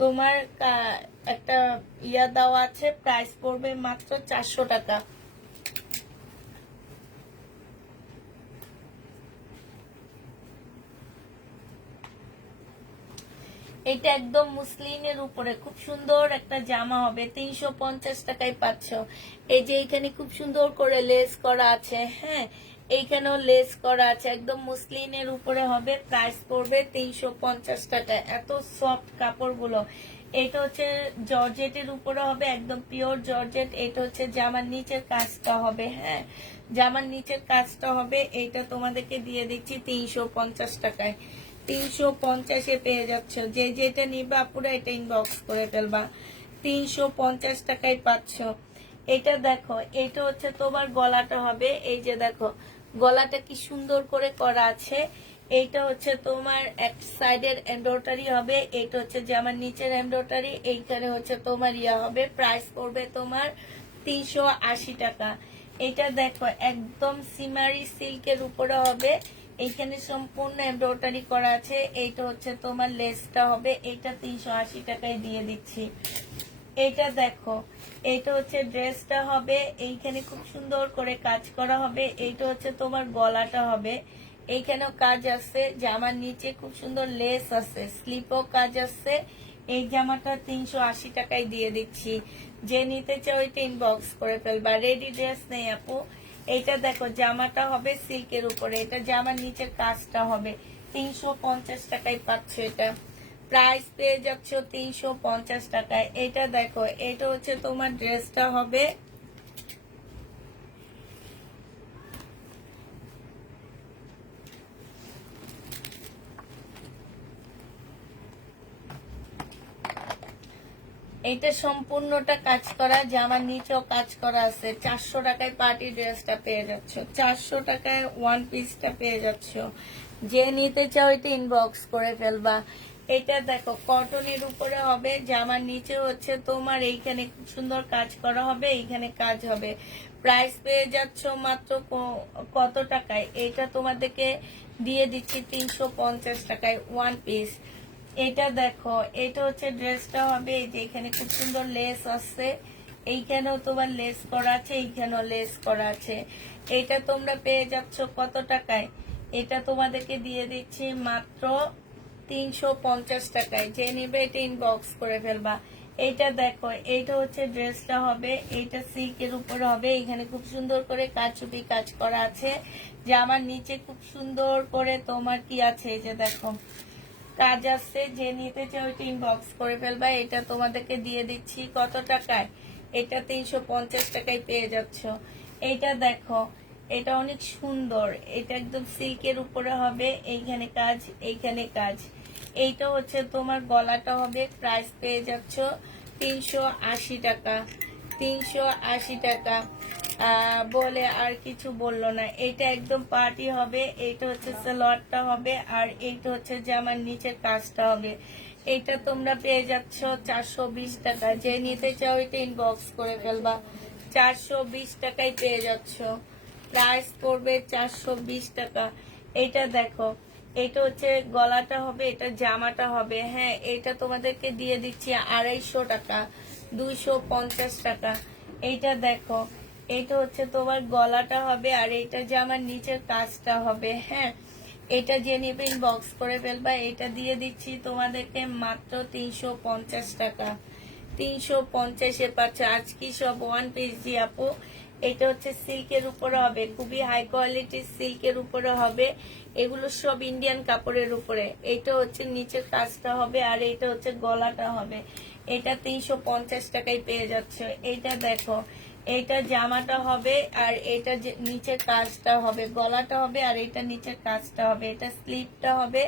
তোমার একটা ইয়া দেওয়া আছে, প্রাইস পড়বে মাত্র 400 টাকা। এটা একদম মুসলিনের উপরে খুব সুন্দর একটা জামা হবে, 350 টাকায় পাচ্ছ। এই যে এইখানে খুব সুন্দর করে লেস করা আছে। হ্যাঁ, এইখানেও লেস করা আছে, একদম মুসলিনের উপরে হবে, প্রাইস পড়বে 350 টাকা। এত সফট কাপড়গুলো। এটা হচ্ছে জর্জেটের উপরে হবে, একদম পিওর জর্জেট। এটা হচ্ছে জামার নিচের কাজটা হবে। হ্যাঁ, জামার নিচের কাজটা হবে। এইটা তোমাদেরকে দিয়ে দিচ্ছি 350 টাকায়। 350-এ পেয়ে যাচ্ছ। যে যেটা নিবা পুরো এটা ইনবক্স করে ফেলবা। 350 টাকায় পাচ্ছ। এটা দেখো, এটা হচ্ছে তোমার গলাটা হবে, এই যে দেখো গলাটা কি সুন্দর করে করা আছে। এইটা হচ্ছে তোমার এক সাইডের এমব্রয়ডারি হবে, এইটা হচ্ছে জামার নিচের এমব্রয়ডারি, এইখানে হচ্ছে তোমার ইয়া হবে। প্রাইস পড়বে তোমার 380 টাকা। এটা দেখো একদম সিমারি সিল্কের উপরে হবে, এইখানে সম্পূর্ণ এমব্রয়ডারি করা আছে। এইটা হচ্ছে তোমার লেসটা হবে, এটা 380 টাকায় দিয়ে দিচ্ছি। এটা দেখো, এইটা হচ্ছে ড্রেসটা হবে, এইখানে খুব সুন্দর করে কাজ করা হবে। এইটা হচ্ছে তোমার গলাটা হবে, এইখানেও কাজ আছে। জামার নিচে খুব সুন্দর লেস আছে, স্লিপও কাজ আছে। এই জামাটা 380 টাকায় দিয়ে দিচ্ছি। যে নিতে চাও ওইটা ইনবক্স করে ফেলবা। রেডি ড্রেস নেই আপু। এইটা দেখো জামাটা হবে সিল্কের উপরে, এটা জামার নিচের কাজটা হবে। 350 টাকায় পাচ্ছ। এটা প্রাইস পেয়ে যাচ্ছ 350 টাকায়। এটা দেখো, এটা হচ্ছে তোমার ড্রেসটা হবে। এটা সম্পূর্ণটা কাজ করা, জামার নিচেও কাজ করা আছে। 400 টাকায় পার্টি ড্রেসটা পেয়ে যাচ্ছ, 400 টাকায় ওয়ান পিসটা পেয়ে যাচ্ছ। যে নিতে চাও এটা ইনবক্স করে ফেলবা। এটা দেখো কটনের উপরে হবে, জামার নিচে হচ্ছে তোমার এইখানে খুব সুন্দর কাজ করা হবে, এইখানে কাজ হবে। প্রাইস পেয়ে যাচ্ছ মাত্র কত টাকায়? এটা তোমাদেরকে দিয়ে দিচ্ছি 350 টাকায় ওয়ান পিস। এটা দেখো, এটা হচ্ছে ড্রেসটা হবে, এই যে এখানে খুব সুন্দর লেস আছে, এইখানেও তোমার লেস করা আছে, এইখানেও লেস করা আছে। এটা তোমরা পেয়ে যাচ্ছ কত টাকায়? এটা তোমাদেরকে দিয়ে দিচ্ছি মাত্র 350 টাকায়। যে নিবে এটা ইনবক্স করে ফেলবা। এইটা দেখো, এইটা হচ্ছে ড্রেসটা হবে, এইটা সিল্কের উপরে হবে, এখানে খুব সুন্দর করে কারচুপি কাজ করা আছে। জামার নিচে খুব সুন্দর করে তোমার কি আছে, এই যে দেখো কাজ আছে। যে নিতে চাও ওইটা ইনবক্স করে ফেলবা। এটা তোমাদেরকে দিয়ে দিচ্ছি কত টাকায়? এটা 350 টাকায় পেয়ে যাচ্ছ। এইটা দেখো, এটা অনেক সুন্দর, এটা একদম সিল্কের উপরে হবে, এইখানে কাজ, এইখানে কাজ। এইটা হচ্ছে তোমার গলাটা হবে। প্রাইস পেয়ে যাচ্ছ 380 টাকা। 380 টাকা বলে আর কিছু বললো না। এটা একদম পার্টি হবে, এইটা হচ্ছে সালোয়ারটা হবে, আর এইটা হচ্ছে জামার নিচের কাজটা হবে। এইটা তোমরা পেয়ে যাচ্ছ 420 টাকা। যে নিতে চাও এটা ইনবক্স করে ফেলবা। 420 টাকায় পেয়ে যাচ্ছ। প্রাইস পড়বে 420 টাকা। এইটা দেখো, এটা হচ্ছে গলাটা হবে, এটা জামাটা হবে। হ্যাঁ, এটা তোমাদেরকে দিয়ে দিচ্ছি 250 টাকা, 250 টাকা। এইটা দেখো, এইটা হচ্ছে তোমার গলাটা হবে, আর এইটা জামার নিচের কাজটা হবে। হ্যাঁ, এটা যে নেবে ইনবক্স করে ফেলবা। এটা দিয়ে দিচ্ছি তোমাদেরকে মাত্র 350 টাকা। 350-এ পাচ্ছ। আজ কি সব ওয়ান পিস জি আপু। এটা হচ্ছে সিল্কের উপরে হবে, খুবই হাই কোয়ালিটির সিল্কের উপরে হবে। এগুলো সব ইন্ডিয়ান কাপড়ের উপরে। এটা হচ্ছে নিচের কাজটা হবে, আর এটা হচ্ছে গলাটা হবে। এটা 350 টাকায় পেয়ে যাচ্ছে। এইটা দেখো, এটা জামাটা হবে, আর এটা নিচের কাজটা হবে, গলাটা হবে, আর এটা নিচের কাজটা হবে, এটা স্লিপটা হবে।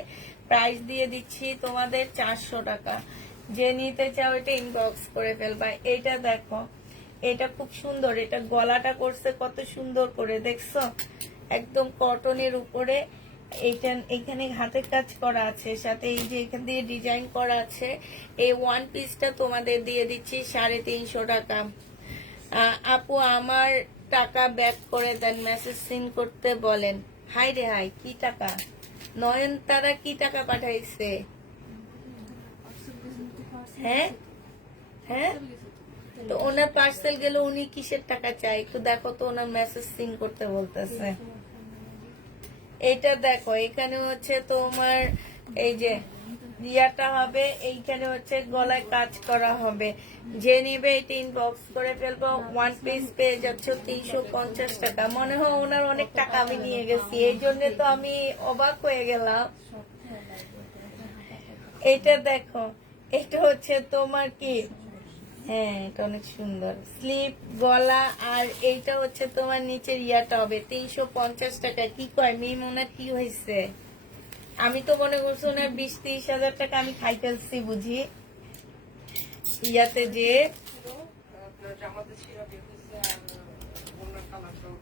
প্রাইস দিয়ে দিচ্ছি তোমাদের 400 টাকা। যে নিতে চাও এটা ইনবক্স করে ফেলবা। এটা দেখো, এটা খুব সুন্দর, এটা গলাটা করছে কত সুন্দর করে, দেখছো? একদম কটনের উপরে। এইটা এখানে হাতের কাজ করা আছে, সাথে এই যে এখান দিয়ে ডিজাইন করা আছে। এই ওয়ান পিসটা তোমাদের দিয়ে দিচ্ছি 350 টাকা। আপু আমার টাকা ব্যাক করে দেন, মেসেজ সিন করতে বলেন। হাই রে হাই, কি টাকা? নয়নতারা কি টাকা পাঠাইছে? হ্যাঁ হ্যাঁ, তো ওনার পার্সেল গেল, উনি কিসের টাকা চাই? একটু দেখো তো, ওনার মেসেজ সিন করতে বলতেছে। এটা দেখো, এখানে হচ্ছে তোমার এই যে ইয়াটা হবে, এইখানে হচ্ছে গলায় কাজ করা হবে। যে নিবে এটা ইনবক্স করে ফেলবো। ওয়ান পিস পেয়ে যাচ্ছ 350 টাকা। মনে হয় ওনার অনেক টাকা আমি নিয়ে গেছি, এই জন্য তো আমি অবাক হয়ে গেলাম। এটা দেখো, এটা হচ্ছে তোমার কি, হ্যাঁ এটা অনেক সুন্দর স্লিপ, গলা, আর এইটা হচ্ছে তোমার নিচের ইয়াটা হবে 350 টাকা। কি কয় মিম, ওনার কি হয়েছে? আমি তো মনে করছি না 20-30 হাজার টাকা আমি খাই ফেলছি বুঝি ইয়াতে যে আপনার জামাতে ছিঁড়া বের হয়েছে আর ওনার কালারটাও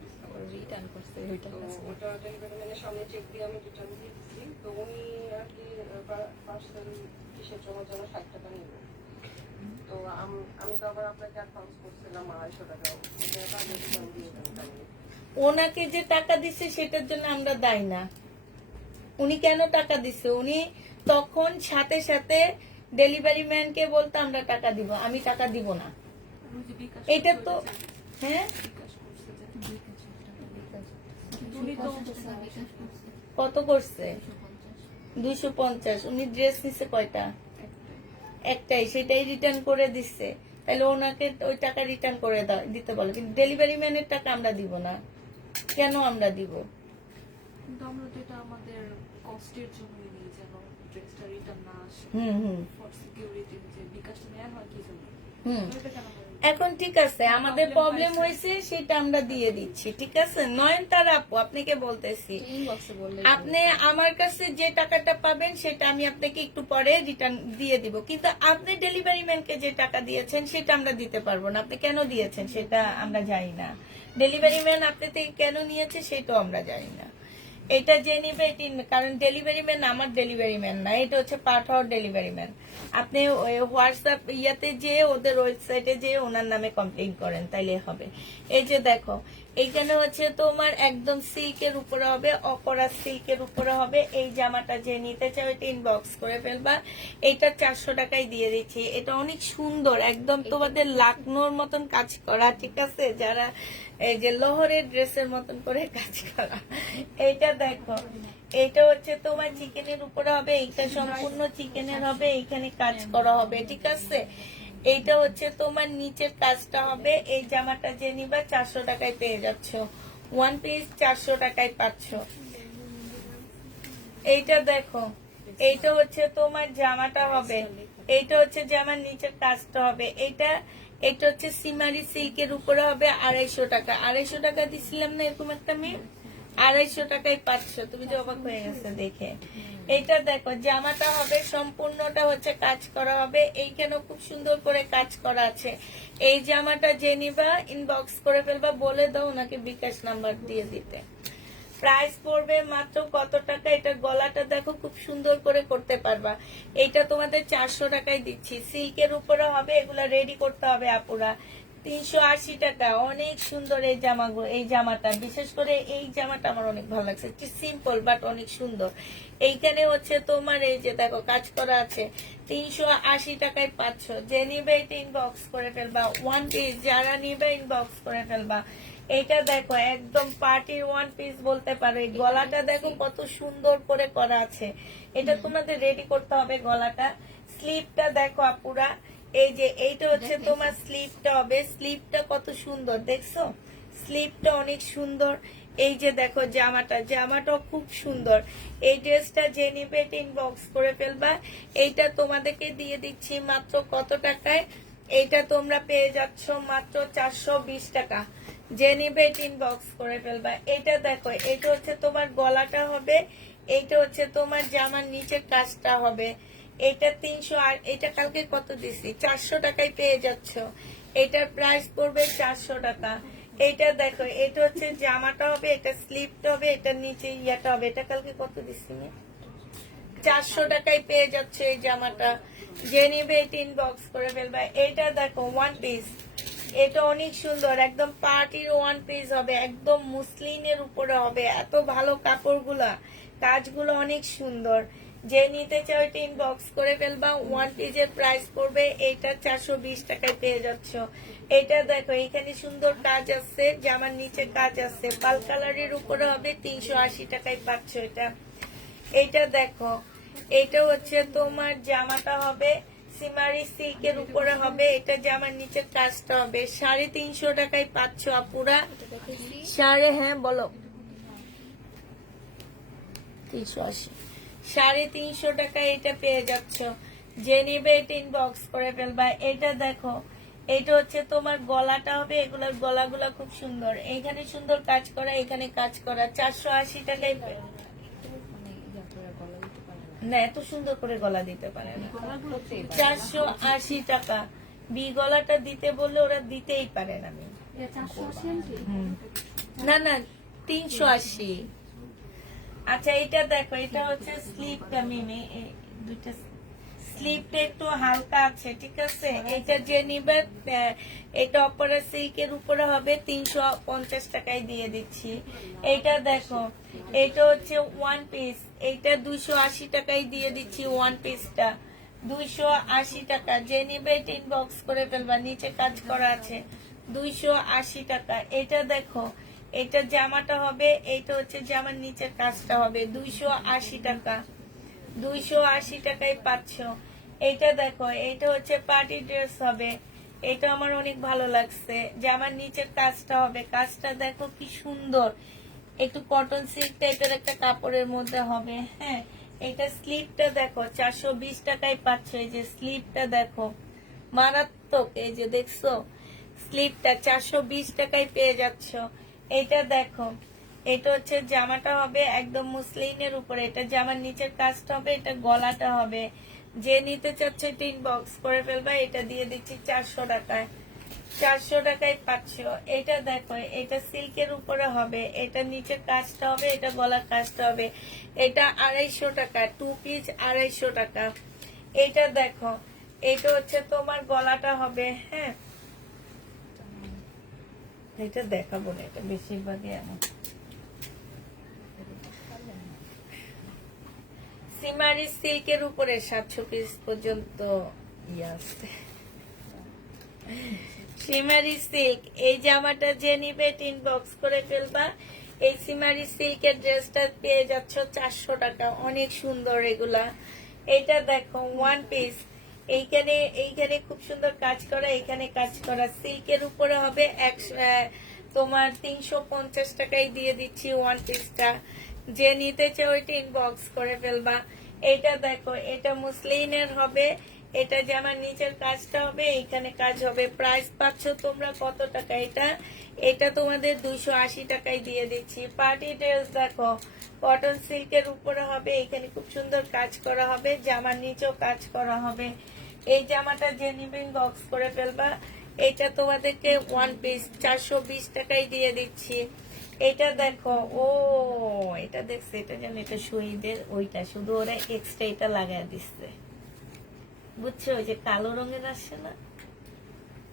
রিটার্ন করছে ওইটা তো ওটা ডেলিভারি ম্যানের সামনে চেক দিয়ে আমি রিটার্ন দিয়ে দিচ্ছি। তো উনি আর কি পার্সেল কিসের জন্য যেন 60 টাকা নিল। তো আমি তো আবার আপনাকে অ্যাডভান্স করছিলাম 250 টাকা, ওটা আগে রিটার্ন দিয়ে দেন তাহলে। ওনাকে যে টাকা দিছে সেটার জন্য আমরা দায়ী না। উনি কেন টাকা দিছে, উনি তখন সাথে সাথে ডেলিভারি ম্যানকে বলতে আমরা টাকা দিব, আমি টাকা দিব না। ওই যে বিকাশ এটা তো হ্যাঁ বিকাশ করছে যে উনি তো কত করছে 250। উনি ড্রেস নিছে কয়টা? একটাই, সেটাই রিটার্ন করে দিচ্ছে। তাহলে ওনাকে ওই টাকা রিটার্ন করে দিতে বলো, কিন্তু ডেলিভারি ম্যানের টাকা আমরা দিব না। কেন আমরা দিব? কিন্তু আমরা তো এটা আমাদের কস্টের জন্যই নিই, যেন ড্রেসটা রিটার্ন না আসে, হুম ফর সিকিউরিটি, যে বিকাশটা নেওয়া হয় কি জন্য। হুম এটা কেন করে? এখন ঠিক আছে, আমাদের প্রবলেম হয়েছে সেটা আমরা দিয়ে দিচ্ছি, ঠিক আছে। নয়নতারা আপু আপনাকে বলতেছি, ইনবক্সে বললে আপনি আমার কাছে যে টাকাটা পাবেন সেটা আমি আপনাকে একটু পরে রিটার্ন দিয়ে দিব, কিন্তু আপনি ডেলিভারি ম্যানকে যে টাকা দিয়েছেন সেটা আমরা দিতে পারবো না। আপনি কেন দিয়েছেন সেটা আমরা জানি না, ডেলিভারি ম্যান আপনি থেকে কেন নিয়েছে সেটাও আমরা জানি না। এটা যে নিবে এটি, কারণ ডেলিভারি ম্যান আমার ডেলিভারি ম্যান না, এটা হচ্ছে পাঠাওয়ার ডেলিভারি ম্যান। আপনি হোয়াটসঅ্যাপ ইয়াতে যে ওদের ওয়েবসাইটে যে ওনার নামে কমপ্লেইন করেন তাইলে হবে। এই যে দেখো এইখানে হচ্ছে তোমার একদম সিল্কের উপরে হবে, অকরা সিল্কের উপরে হবে। এই জামাটা যে নিতে চাও এটা ইনবক্স করে ফেলবা। এটা 400 টাকায় দিয়ে দিচ্ছি। এটা অনেক সুন্দর, একদম তোমাদের লাকনোর মতন কাজ করা, ঠিক আছে, যারা এই যে লহরের ড্রেসের মতন করে কাজ করা। এইটা দেখো, এটা হচ্ছে তোমার চিকেনের উপরে হবে, এইটা সম্পূর্ণ চিকেনের হবে, এইখানে কাজ করা হবে, ঠিক আছে। এইটা হচ্ছে তোমার নিচের কাজটা হবে। এই জামাটা যে নিবা 400 টাকায় পেয়ে যাচ্ছ, 1 পিস 400 টাকায় পাচ্ছ। এইটা দেখো, এইটা হচ্ছে তোমার জামাটা হবে, এইটা হচ্ছে জামার নিচের কাজটা হবে। এটা হচ্ছে সিমারি সিল্কের উপরে হবে 250 টাকা। 250 টাকা দিছিলাম না এরকম একটা মেয়ে, 250 টাকায় পাচ্ছ। তুমি যে অবাক হয়ে গেছে দেখে। এইটা দেখো, জামাটা হবে সম্পূর্ণটা হচ্ছে কাজ করা হবে, এইখানেও খুব সুন্দর করে কাজ করা আছে। এই জামাটা যে নিবা ইনবক্স করে ফেলবা, বলে দাও ওনাকে বিকাশ নাম্বার দিয়ে দিতে। প্রাইস পড়বে মাত্র কত টাকা? এটা গলাটা দেখো খুব সুন্দর করে করতে পারবা। এইটা তোমাদের 400 টাকায় দিচ্ছি। সিল্কের উপরে হবে, এগুলা রেডি করতে হবে আপুরা। 380 টাকা। অনেক সুন্দর এই জামাগুলো, এই জামাটা বিশেষ করে এই জামাটা আমার অনেক ভালো লাগছে, সিম্পল বাট অনেক সুন্দর। এইখানে হচ্ছে তোমার এই যে দেখো কাজ করা আছে, 380 টাকায় পাচ্ছ। যে নিবে এটা ইনবক্স করে ফেলবা, 1 পিস যারা নিবে ইনবক্স করে ফেলবা। এইটা দেখো একদম পার্টির 1 পিস বলতে পারো। এই গলাটা দেখো কত সুন্দর করে করা আছে, এটা তোমাদের রেডি করতে হবে গলাটা। স্লিপটা দেখো আপুরা, এই যে এইটা হচ্ছে তোমার স্লিপটা হবে, স্লিপটা কত সুন্দর দেখছো, স্লিপটা অনেক সুন্দর। এই যে দেখো জামাটা খুব সুন্দর। এই ড্রেসটা যে নিবে ইনবক্স করে ফেলবা। এইটা তোমাদেরকে দিয়ে দিচ্ছি মাত্র কত টাকায়? এইটা তোমরা পেয়ে যাচ্ছ মাত্র 420 টাকা। যে নিবে ইনবক্স করে ফেলবা। এটা দেখো, এটা হচ্ছে তোমার গলাটা হবে, এইটা হচ্ছে তোমার জামার নিচের কাজটা হবে। এটা 300, আর এটা কালকে কত দিছি 400 টাকায় পেয়ে যাচ্ছ। এটার প্রাইস পড়বে 400 টাকা। এটা দেখো, এটা হচ্ছে জামাটা হবে, এটা স্লিপটা হবে, এটা নিচে ইয়াটা হবে। এটা কালকে কত দিছি 400 টাকায় পেয়ে যাচ্ছে এই জামাটা। যে নিবে এটা ইনবক্স করে ফেলবা। এটা দেখো 1 পিস, এটা অনেক সুন্দর, একদম পার্টির 1 পিস হবে, একদম মুসলিনের উপরে হবে। এত ভালো কাপড়গুলা, কাজগুলো অনেক সুন্দর। যে নিতে চাও এটা ইনবক্স করে ফেলবা। 1 পিসের প্রাইস পড়বে এটা 420 টাকায় পেয়ে যাচ্ছ। এটা দেখো এখানে সুন্দর কাজ আছে, জামার নিচে কাজ আছে, পাল কালারের উপরে হবে, 380 টাকায় পাচ্ছ এটা। এটা দেখো, এটা হচ্ছে তোমার জামাটা হবে সিমারি সিল্কের উপরে হবে, এটা জামার নিচের কাজটা হবে। 350 টাকায় পাচ্ছ আপুরা। হ্যাঁ বলো 380, 350 টাকায় এটা পেয়ে যাচ্ছ। যে নিবে এটা ইনবক্স করে ফেলবা। এটা দেখো, এটা হচ্ছে তোমার গলাটা হবে, এগুলোর গলাগুলা খুব সুন্দর, এইখানে সুন্দর কাজ করা, এখানে কাজ করা। 480 টাকায় মানে ইয়া করে গলা না এত সুন্দর করে গলা দিতে পারে না। 480 টাকা বি গলাটা দিতে বললে ওরা দিতেই পারে না। আমি না না 380। আচ্ছা এটা দেখো, এটা হচ্ছে স্লিপ কামিনে, দুইটা স্লিপটা একটু হালকা আছে, ঠিক আছে। এটা যে নিবে এটা অপরা সিল্কের উপরে হবে 350 টাকায় দিয়ে দিচ্ছি। এটা দেখো, এটা হচ্ছে ওয়ান পিস, এটা 280 টাকায় দিয়ে দিচ্ছি। ওয়ান পিসটা 280 টাকা, যে নিবে এটা ইনবক্স করে ফেলবা, নিচে কাজ করা আছে 280 টাকা। এটা দেখো, এটা জামাটা হবে, এটা হচ্ছে জামার নিচের কাজটা হবে 280 টাকা, 280 টাকায় পাচ্ছ। এটা দেখো, এটা হচ্ছে পার্টি ড্রেস হবে, এটা আমার অনেক ভালো লাগছে। জামার নিচের কাজটা হবে, কাজটা দেখো কি সুন্দর, একটু কটন সিল্ক টাইপের একটা কাপড়ের মধ্যে হবে। হ্যাঁ, এটা স্লিপটা দেখো 420 টাকায় পাচ্ছ। এই যে স্লিপটা দেখো মারাত্মক, এই যে দেখছো স্লিপটা 420 টাকায় পেয়ে যাচ্ছ। এটা দেখো, এটা হচ্ছে জামাটা হবে একদম মুসলিনের উপরে, এটা জামার নিচের কাজটা হবে, এটা গলাটা হবে। যে নিতে চাচ্ছে এটা ইনবক্স করে ফেলবা, এটা দিয়ে দিচ্ছি 400 টাকায়, 400 টাকায় পাচ্ছ। এটা দেখো, এটা সিল্কের উপরে হবে, এটা নিচের কাজটা হবে, এটা গলার কাজটা হবে, এটা 250 টাকা, 2 পিস 250 টাকা। এটা দেখো, এটা হচ্ছে তোমার গলাটা হবে। হ্যাঁ, এটা দেখাবো না, এটা বেশিরভাগই এমন। সিমারি সিল্কের উপরে 700 পিস পর্যন্ত আছে। সিমারি সিল্ক, এই জামাটা যে নিবে ইনবক্স করে ফেলবা। এই সিমারি সিল্কের ড্রেসটা পেয়ে যাচ্ছ 400 টাকা, অনেক সুন্দর এগুলা। এটা দেখো ওয়ান পিস, এইখানে খুব সুন্দর কাজ করা, এখানে কাজ করা, সিল্কের উপরে হবে তোমার 350 টাকায় দিয়ে দিচ্ছি ওয়ান পিসটা। যে নিতে চাও ওইটা ইনবক্স করে ফেলবা। এটা দেখো, এটা মুসলিনের হবে, এটা জামার নিচের কাজটা হবে, এখানে কাজ হবে। প্রাইস পাচ্ছ তোমরা কত টাকা? এটা তোমাদের 280 টাকায় দিয়ে দিচ্ছি। পার্টি ড্রেস দেখো, কটন সিল্কের উপরে হবে, এখানে খুব সুন্দর কাজ করা হবে, জামার নিচেও কাজ করা হবে। এই জামাটা যে নিবে ইনবক্স করে ফেলবা। এটা তোমাদেরকে ওয়ান পিস 420 টাকায় দিয়ে দিচ্ছি। এটা দেখো, ও এটা দেখছে, এটা যেন এটা শহীদের ওইটা, শুধু ওরা এক্সট্রা এটা লাগাই দিচ্ছে, বুঝছো? ওই যে কালো রঙের আসছে না,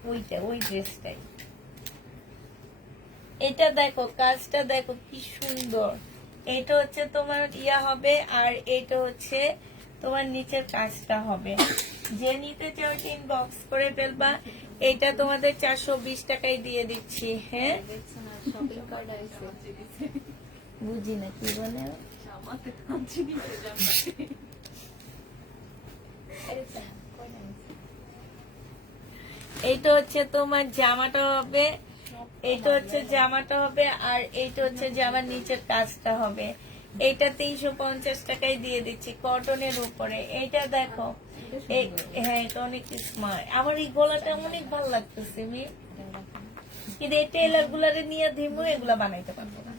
ওইটা, ওই ড্রেসটাই। এটা দেখো, কাজটা দেখো কি সুন্দর। এটা হচ্ছে তোমার ইয়া হবে, আর এটা হচ্ছে তোমার নিচের কাজটা হবে। যে নিতে চাও ইনবক্স করে ফেলবা। এটা তোমাদের 420 টাকায় দিয়ে দিচ্ছি। হ্যাঁ, বুঝি না কি বলে, এইটা হচ্ছে তোমার জামাটা হবে, এইটা হচ্ছে জামাটা হবে, আর এইটা হচ্ছে জামার নিচের কাজটা হবে। এটা 350 টাকায় দিয়ে দিচ্ছি, কটনের উপরে। এইটা দেখো, হ্যাঁ এটা অনেক স্মার্ট। আমার এই গলাটা অনেক ভালো লাগতেছে, কিন্তু এই টেলার গুলারে নিয়ে ধিমু এগুলা বানাইতে পারবো না।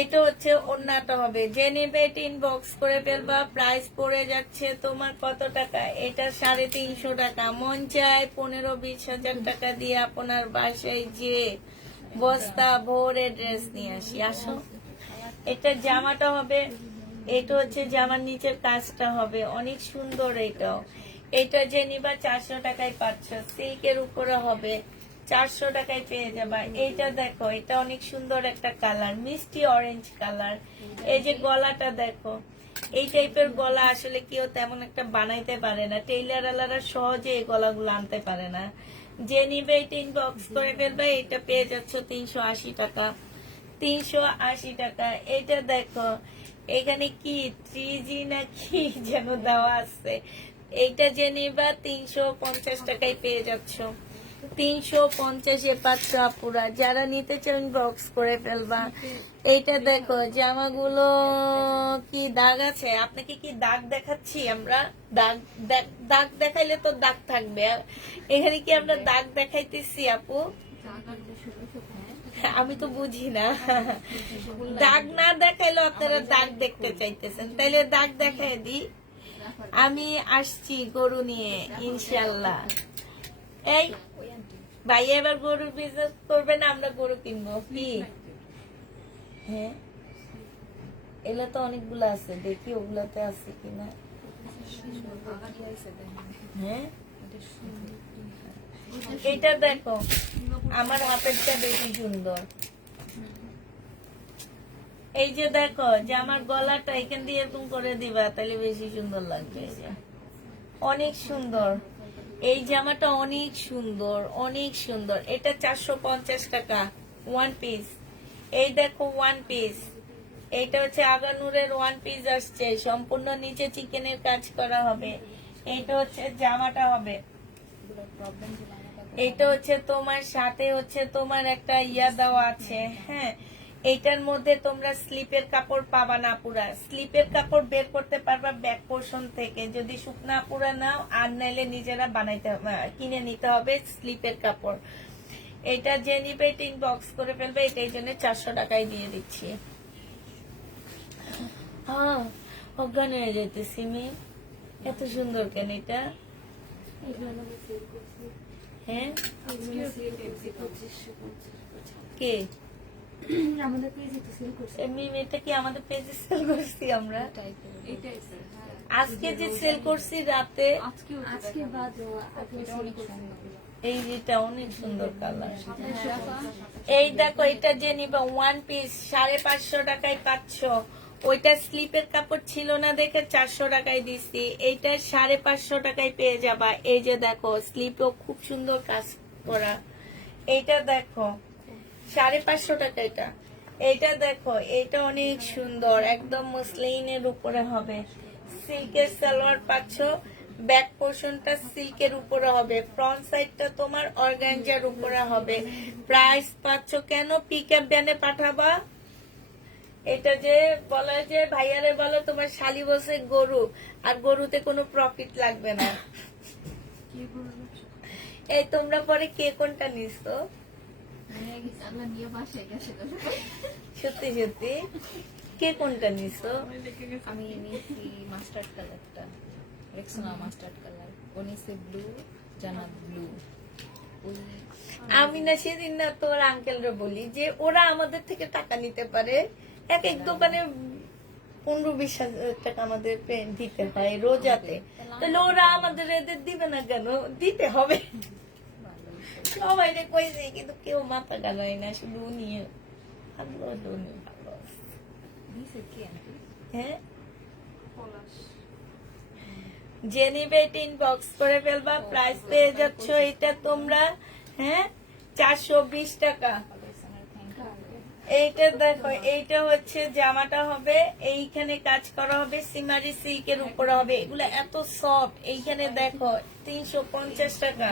এটা হচ্ছে ওন্নাটা হবে, যে নেবে এটা ইনবক্স করে ফেলবা। প্রাইস পড়ে যাচ্ছে তোমার কত টাকা? এটা 350 টাকা। মন চায় 15-20 হাজার টাকা দিয়ে আপনার বাসায় যে বস্তা ভরে ড্রেস নিয়ে আসি। আসো, এটা জামাটা হবে, এটা হচ্ছে জামার নিচের কাজটা হবে, অনেক সুন্দর। এটাও, এটা যে নিবা 400 টাকায় পাচ্ছ। সিল্কের উপরে হবে, 400 টাকায় পেয়ে যাবা। এইটা দেখো, এটা অনেক সুন্দর একটা কালার, মিষ্টি অরেঞ্জ কালার। এই যে গলাটা দেখো, এই টাইপের গলা আসলে কেউ তেমন একটা বানাইতে পারে না, টেইলার আলারা সহজে এই গলাগুলো আনতে পারে না। যে নিবে এটা ইনবক্স করে ফেলবে। এটা পেয়ে যাচ্ছ 380 টাকা, 380 টাকা। এটা দেখো, এখানে কি 3G না কি যেন দেওয়া আছে। এইটা যে নিবা 350 টাকায় পেয়ে যাচ্ছ, 350-এ পাচ্ছ আপুরা। যারা নিতে চান বক্স করে ফেলবা। এইটা দেখো, জামাগুলো কি দাগ আছে? আপনাকে কি দাগ দেখাচ্ছি আমরা? দাগ দেখাইলে তো দাগ থাকবে, এখানে কি আমরা দাগ দেখাইতেছি আপু? আমি তো বুঝি না, দাগ না দেখাইলেও আপনারা দাগ দেখতে চাইতেছেন, তাইলে দাগ দেখাই দিই। আমি আসছি গরু নিয়ে ইনশাল্লাহ। এই ভাই এবার গরুর বিজনেস করবে না, আমরা গরু কিনবো কি? হ্যাঁ, এগুলা তো অনেকগুলো আছে, দেখি ওগুলাতে আছে কিনা। হ্যাঁ, এটা দেখো, আমার হাতেরটা বেশি সুন্দর। এই যে দেখো যে আমার গলাটা এখান দিয়ে এরকম করে দিবা, তাহলে বেশি সুন্দর লাগবে। এই যে অনেক সুন্দর, এই জামাটা অনেক সুন্দর, অনেক সুন্দর। এটা 450 টাকা ওয়ান পিস। এই দেখো ওয়ান পিস, এইটা হচ্ছে আগানুরের ওয়ান পিস আসছে, সম্পূর্ণ নিচে চিকেনের কাজ করা হবে। এইটা হচ্ছে জামাটা হবে, এটা হচ্ছে তোমার সাথে হচ্ছে তোমার একটা ইয়া দেওয়া আছে। হ্যাঁ, এইটার মধ্যে তোমরা স্লিপের কাপড় পাবা না, পুরা স্লিপের কাপড় বের করতে পারবা ব্যাক পোর্শন থেকে, যদি শুকনা পুরা নাও, আর নাইলে নিজেরা বানাইতে কিনে নিতে হবে স্লিপের কাপড়। এটা যে নিবে টিন বক্স করে ফেলবে, এটা এই জন্য 400 টাকায় দিয়ে দিচ্ছি। হ্যাঁ, অজ্ঞান হয়ে যেতেছি মি, এত সুন্দর কেন এটা? হ্যাঁ, কে আমাদের পেজে তো সেল করছে। এটা কি আমাদের পেজে সেল করছি আমরা? আজকে যে সেল করছি রাতে, আজকে বাদ অনেক সুন্দর। এই যেটা অনেক সুন্দর কালার। এই দেখো, এটা যে নিবা ওয়ান পিস 550 টাকায় পাচ্ছ। ওইটা স্লিপের কাপড় ছিল না দেখে 400 টাকায় দিচ্ছি, এইটা 550 টাকায় পেয়ে যাবা। এই যে দেখো, স্লিপও খুব সুন্দর কাজ করা। এইটা দেখো 550 টাকা। এটা এইটা দেখো, এটা অনেক সুন্দর, একদম মসলিনের উপরে হবে, সিল্কের সালোয়ার পাচ্ছ, ব্যাক পোর্শনটা সিল্কের উপরে হবে, ফ্রন্ট সাইডটা তোমার অর্গানজার উপরে হবে। প্রাইস পাচ্ছ কেন? পিকআপ ভ্যানে পাঠাবা। এটা যে বলে যে ভাইয়ারে বলো তোমার শালি বসে গরু, আর গরুতে কোনো প্রফিট লাগবে না। এই তোমরা পরে কে কোনটা নিছো? সত্যি সত্যি কে কোনটা নিছো? আমি নিয়েছি মাস্টার্ড কালারটা, রেক্সোনা মাস্টার্ড কালার। ও নিয়েছে ব্লু, জানাত ব্লু। আমি না সেদিন না তোর আঙ্কেলরা বলি যে ওরা আমাদের থেকে টাকা নিতে পারে, এক এক দোকানে 15-20 হাজার টাকা আমাদের দিতে হয় রোজাতে, তাহলে ওরা আমাদের এদের দিবে না কেন? দিতে হবে। সবাই কইছে কিন্তু কেউ মাথা গালায় না, শুধু নিয়ে ভালো। হ্যাঁ, যে নিবে টিন বক্স করে ফেলবা, প্রাইস পেয়ে যাচ্ছ এটা তোমরা। হ্যাঁ, 420 টাকা। এইটা দেখো, এইটা হচ্ছে জামাটা হবে, এইখানে কাজ করা হবে, সিমারি সিল্কের উপরে হবে, এগুলো এত সফট। এইখানে দেখো 350 টাকা।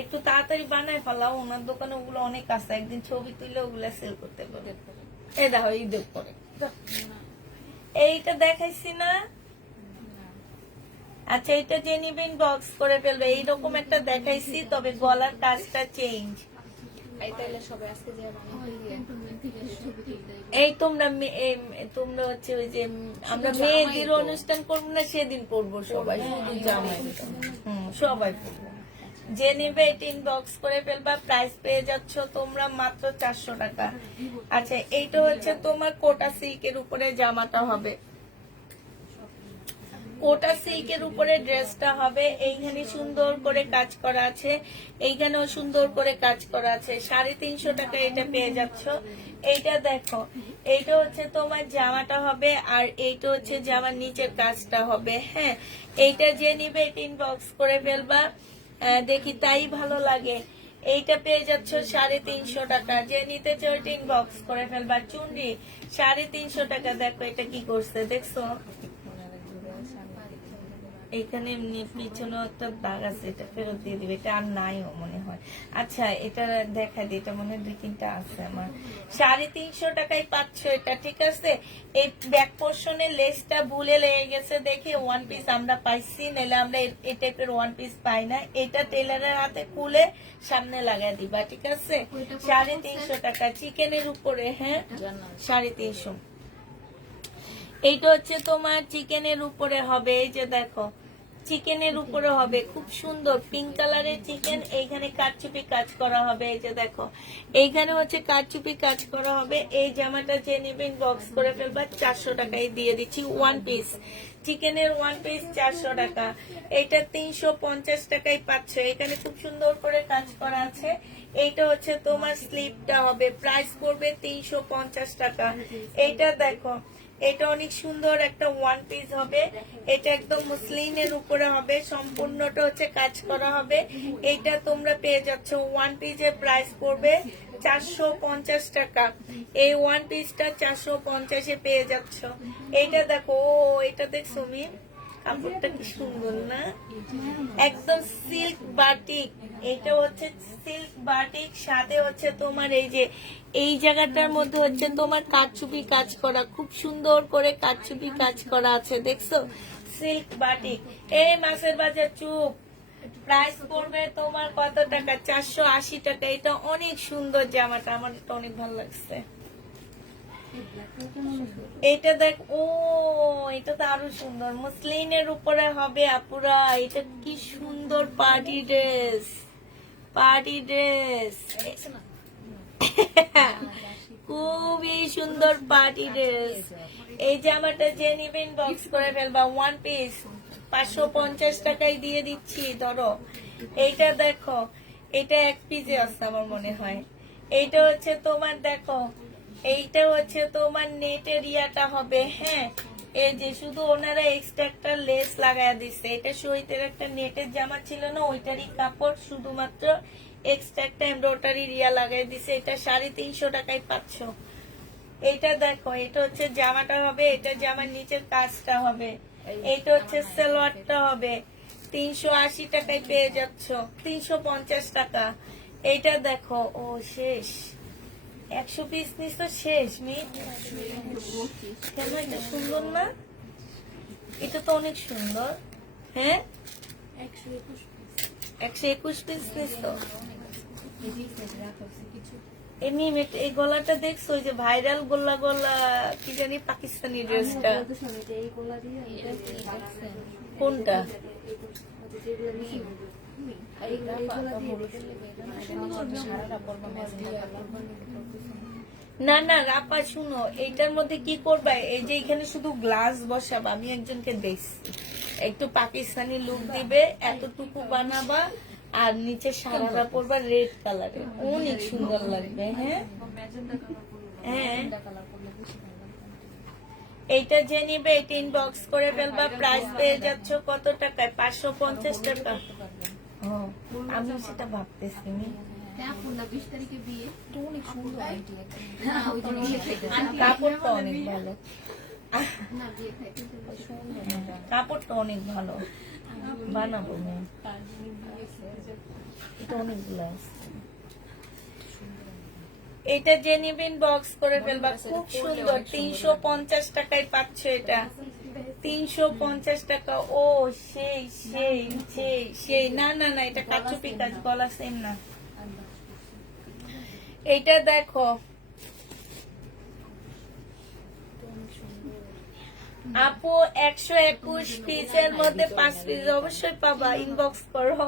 একটু তাড়াতাড়ি বানায় ফেলাও, ওনার দোকানে ওগুলো অনেক আছে, একদিন ছবি তুলে ওগুলো সেল করতে পারবে। এই দেখো, ঈদের পরে এইটা দেখাইছি না? আচ্ছা, এটা যে নিবেন বক্স করে ফেলবে, এইরকম একটা দেখাইছি, তবে গলার কাজটা চেঞ্জ। এই তোমরা হচ্ছে ওই যে আমরা মেয়েদের অনুষ্ঠান করবো না সেদিন পড়বো সবাই, শুধু জামাই। সবাই পড়বো। যে নিবে টিন বক্স করে ফেলবা, প্রাইস পেয়ে যাচ্ছ তোমরা মাত্র 400 টাকা। আচ্ছা, এইটা হচ্ছে তোমার কোটা সিল্কের উপরে জামাটা হবে, কোটা সিল্কের উপরে ড্রেসটা হবে। এইখানে সুন্দর করে কাজ করা আছে, এইখানেও সুন্দর করে কাজ করা আছে। 350 টাকা এটা পেয়ে যাচ্ছ। এইটা দেখো, এইটা হচ্ছে তোমার জামাটা হবে, আর এইটা হচ্ছে জামার নিচের কাজটা হবে। হ্যাঁ, এইটা যে নিবে টিন বক্স করে ফেলবা, দেখি তাই ভালো লাগে। এইটা পেয়ে যাচ্ছ 350 টাকা। যে নিতে চাও টিন বক্স করে ফেলবা। চুনরি 350 টাকা। দেখো এটা কি করছে, দেখছো? এইখানে এমনি পিছনে একটা দাগ আছে, এটা ফেরত দিয়ে দিবে, এটা আর নাইও মনে হয়। আচ্ছা এটা দেখা দিই, এটা মনে হয় 2-3টা আছে আমার। 350 টাকায় পাচ্ছ এটা, ঠিক আছে। এই ব্যাক পোর্শনের লেসটা ভুলে লেগে গেছে দেখে ওয়ান পিস আমরা পাইছি, নাহলে আমরা এই টাইপের ওয়ান পিস পাই না। এটা টেলারের হাতে খুলে সামনে লাগাই দিবা, ঠিক আছে। 350 টাকা চিকেনের উপরে, হ্যাঁ 350। এইটা হচ্ছে তোমার চিকেনের উপরে হবে, এই যে দেখো চিকেনের উপরে হবে, খুব সুন্দর পিঙ্ক কালারের চিকেন। এইখানে কারচুপি কাজ করা হবে, এই যে দেখো এইখানে হচ্ছে কারচুপি কাজ করা হবে। এই জামাটা যে নেবেন বক্স করে ফেলবা, 400 টাকায় দিয়ে দিচ্ছি ওয়ান পিস চিকেনের ওয়ান পিস 400 টাকা। এটা 350 টাকায় পাচ্ছ। এখানে খুব সুন্দর করে কাজ করা আছে। এইটা হচ্ছে তোমার স্লিপটা হবে, প্রাইস পড়বে 350 টাকা। এইটা দেখো, এটা অনেক সুন্দর একটা ওয়ান পিস হবে। এটা একদম মুসলিনের উপরে হবে, সম্পূর্ণটা হচ্ছে কাজ করা হবে। এইটা তোমরা পেয়ে যাচ্ছ ওয়ান পিসের প্রাইস পড়বে 450 টাকা। এই ওয়ান পিসটা 450-এ পেয়ে যাচ্ছ। এইটা দেখো, এটা দেখছো মিম, কাপড়টা কি সুন্দর না, একদম সিল্ক বাটিক। এটা হচ্ছে সিল্ক বাটিক, সাথে হচ্ছে তোমার এই যে এই জায়গাটার মধ্যে হচ্ছে তোমার কারচুপি কাজ করা, খুব সুন্দর করে কারচুপি কাজ করা আছে, দেখছো সিল্ক বাটিক। এই মাছের বাজার চুপ, প্রাইস পড়বে তোমার কত টাকা? 480 টাকা। এটা অনেক সুন্দর জামাটা, আমার এটা অনেক ভালো লাগছে। এটা দেখ, ও এটা তো আরো সুন্দর, মুসলিনের উপরে হবে আপুরা। এটা কি সুন্দর পার্টি ড্রেস, পার্টি ড্রেস, খুবই সুন্দর পার্টি ড্রেস। এই জামাটা যে নিবেন বক্স করে ফেলবা, ওয়ান পিস 550 টাকায় দিয়ে দিচ্ছি। ধরো এইটা দেখো, এটা এক পিসে আছে আমার মনে হয়। এইটা হচ্ছে তোমার দেখো, এইটা হচ্ছে তোমার নেটের ইয়াটা হবে, হ্যাঁ। এই যে শুধু ওনারা এক্সট্রা একটা লেস লাগায় দিচ্ছে। এটা শহীদের একটা নেটের জামা ছিল না, ওইটারই কাপড়, শুধুমাত্র এক্সট্রা একটা এমব্রয়ডারি রিয়া লাগাই দিছে। এটা 350 টাকায় পাচ্ছ। এইটা দেখো, এটা হচ্ছে জামাটা হবে, এটা জামার নিচের কাজটা হবে। এইটা হচ্ছে সালোয়ারটা হবে, 380 টাকায় পেয়ে যাচ্ছ, 350 টাকা। এইটা দেখো, ও শেষ, 100 পিস নিস তো শেষ মিট। কেন এটা সুন্দর না? এটা তো অনেক সুন্দর, হ্যাঁ 121 পিস নিস তো। এমনি এই গলাটা দেখছো, ওই যে ভাইরাল গোল্লা গোল্লা কি জানি পাকিস্তানি ড্রেসটা, কোনটা? না না রাপা, শুনো, এইটার মধ্যে কি করবা, এই যে এখানে শুধু গ্লাস বসাবা। আমি একজনকে দেখছি, একটু পাকিস্তানি লুক দিবে, এতটুকু বানাবা, আর নিচে সারারা পরবা রেড কালারের, অনেক সুন্দর লাগবে। হ্যাঁ হ্যাঁ, এইটা যে নিবে এটা ইনবক্স করে ফেলবা, প্রাইস পেয়ে যাচ্ছ কত টাকায়? 550 টাকা। আমি সেটা ভাবতেছি। কাপড়টা অনেক ভালো, কাপড়টা অনেক ভালো, বানাবো না, এটা অনেকগুলো আছে। এটা যে নিবেন বক্স করে ফেলবা, খুব সুন্দর, 350 টাকায় পাচ্ছ এটা, 350 টাকা। ও সেই সেই সেই সেই, না না না, এটা কাচুপি কাজ, গলা সেম না। এইটা দেখো আপু, 121 পিসের মধ্যে 5 পিস অবশ্যই পাবা, ইনবক্স করো।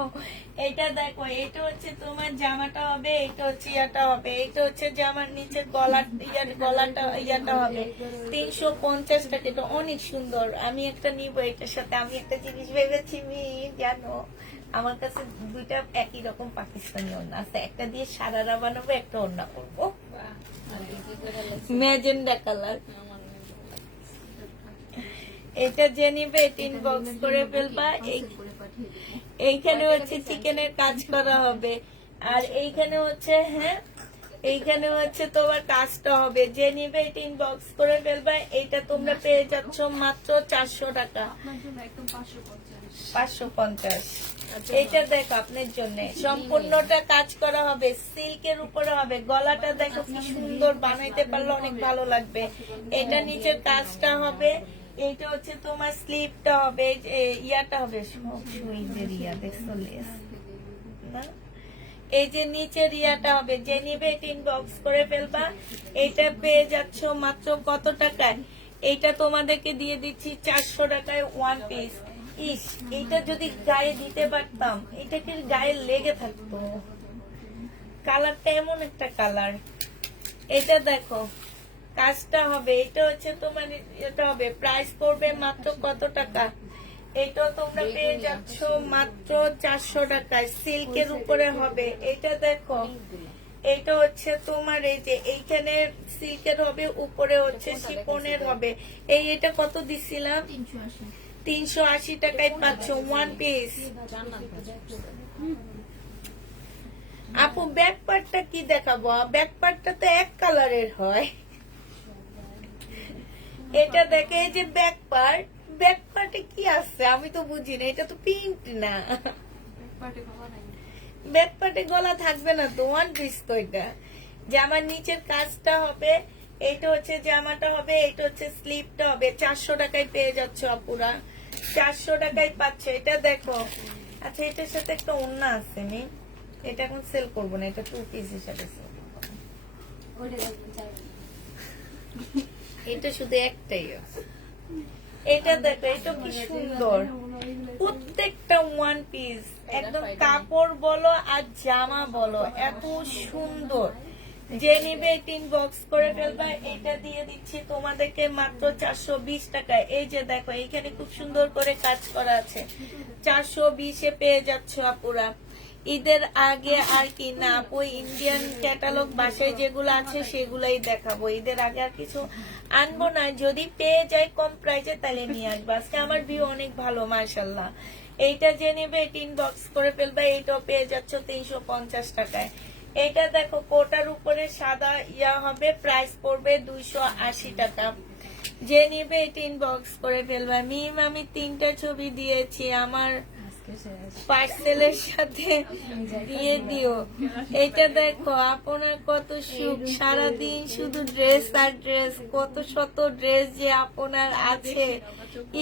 এটা দেখো, এটা হচ্ছে তোমার জামাটা হবে, এটা হচ্ছে ইয়াটা হবে, এটা হচ্ছে জামার নিচে গলাটা ইয়াটা হবে, 350 টাকা। এটা অনেক সুন্দর, আমি একটা নিব এটার সাথে। আমি একটা জিনিস ভেবেছি জানো, আমার কাছে দুইটা একই রকম পাকিস্তানি ওড়না আছে, একটা দিয়ে সারারা বানাবো, একটা ওড়না করবো ম্যাজেন্ডা কালার। এটা যে নিবে এটা ইনবক্স করে ফেলবা। এইখানে হচ্ছে চিকেনের কাজ করা হবে, আর এইখানে হচ্ছে, হ্যাঁ এইখানে হচ্ছে তোমার কাজটা হবে, যে নিবে এটা ইনবক্স করে ফেলবা। এটা তোমরা পেয়ে যাচ্ছ মাত্র 400 টাকা, আপনার জন্য একদম 550 550। এটা দেখো আপনার জন্য সম্পূর্ণটা কাজ করা হবে, সিল্কের উপরে হবে। গলাটা দেখো কি সুন্দর, বানাইতে পারলে অনেক ভালো লাগবে। এটা নিচের কাজটা হবে, এইটা হচ্ছে তোমার স্লিপটা হবে, ইয়াটা হবে সুইদের ইয়া দেখছো লেস না, এই যে নিচের ইয়াটা হবে। যে নিবে এটা ইনবক্স করে ফেলবা। এটা পেয়ে যাচ্ছ মাত্র কত টাকায়? এইটা তোমাদেরকে দিয়ে দিচ্ছি 400 টাকায় ওয়ান পিস। ইস, এইটা যদি গায়ে দিতে পারতাম, এটাকে গায়ে লেগে থাকতো। কালারটা এমন একটা কালার। এটা দেখো কাজটা হবে, এটা হচ্ছে তোমার এটা হবে, প্রাইস পড়বে মাত্র কত টাকা? এটা তোমরা পেয়ে যাচ্ছ মাত্র 400 টাকায়, সিল্কের উপরে হবে। এটা দেখো, এটা হচ্ছে তোমার এই যে এইখানে সিল্কের হবে, উপরে হচ্ছে শিপনের হবে। এটা কত দিছিলাম? 380 টাকায় পাচ্ছ ওয়ান পিস। আপু ব্যাক পার্টটা কি দেখাবো? ব্যাক পার্টটা তো এক কালারের হয়। এটা দেখে এই যে ব্যাক পার্ট, ব্যাক পার্টে কি আছে আমি তো বুঝি না, এটা তো প্রিন্ট না। পার্টি ভালো নাই। ব্যাক পার্টে গলা থাকবে না তো, ওয়ান পিস তো। এটা জামার নিচের কাজটা হবে, এইটা হচ্ছে জামাটা হবে, এইটা হচ্ছে স্লিপটা হবে। 400 টাকায় পেয়ে যাচ্ছ আপুরা, 400 টাকায় পাচ্ছ। এটা দেখো, আচ্ছা এটার সাথে একটা ওড়না আছে, আমি এটা এখন সেল করবো না, এটা 2 পিস হিসাবে sell করবো। এটা শুধু একটাই আছে। এটা দেখো, এটা কি সুন্দর, প্রত্যেকটা ওয়ান পিস একদম কাপড় বলো আর জামা বলো এত সুন্দর। যে নিবে ইনবক্স করে ফেলবা। এটা দিয়ে দিচ্ছি তোমাদেরকে মাত্র 420 টাকায়। এই যে দেখো, এইখানে খুব সুন্দর করে কাজ করা আছে, 420-এ পেয়ে যাচ্ছ আপুরা। ঈদের আগে আর কি না আপু, ইন্ডিয়ান ক্যাটালগ বাসায় যেগুলো আছে সেগুলাই দেখাবো। ঈদের আগে আর কিছু আনবো না, যদি পেয়ে যাই কম প্রাইসে তাহলে নিয়ে আসবো। আজকে আমার ভিউ অনেক ভালো মাশাল্লাহ। এইটা যে নেবে এটা ইনবক্স করে ফেলবা। এইটাও পেয়ে যাচ্ছ 350 টাকায়। এটা দেখো কোটার উপরে সাদা ইয়া হবে, প্রাইস পড়বে 280 টাকা। যে নিবে এটা ইনবক্স করে ফেলবা। মিম আমি 3টা ছবি দিয়েছি, আমার পার্সেলের সাথে দিয়ে দিও। এটা দেখো আপনার কত সুখ, সারাদিন শুধু ড্রেস আর ড্রেস, কত শত ড্রেস যে আপনার আছে।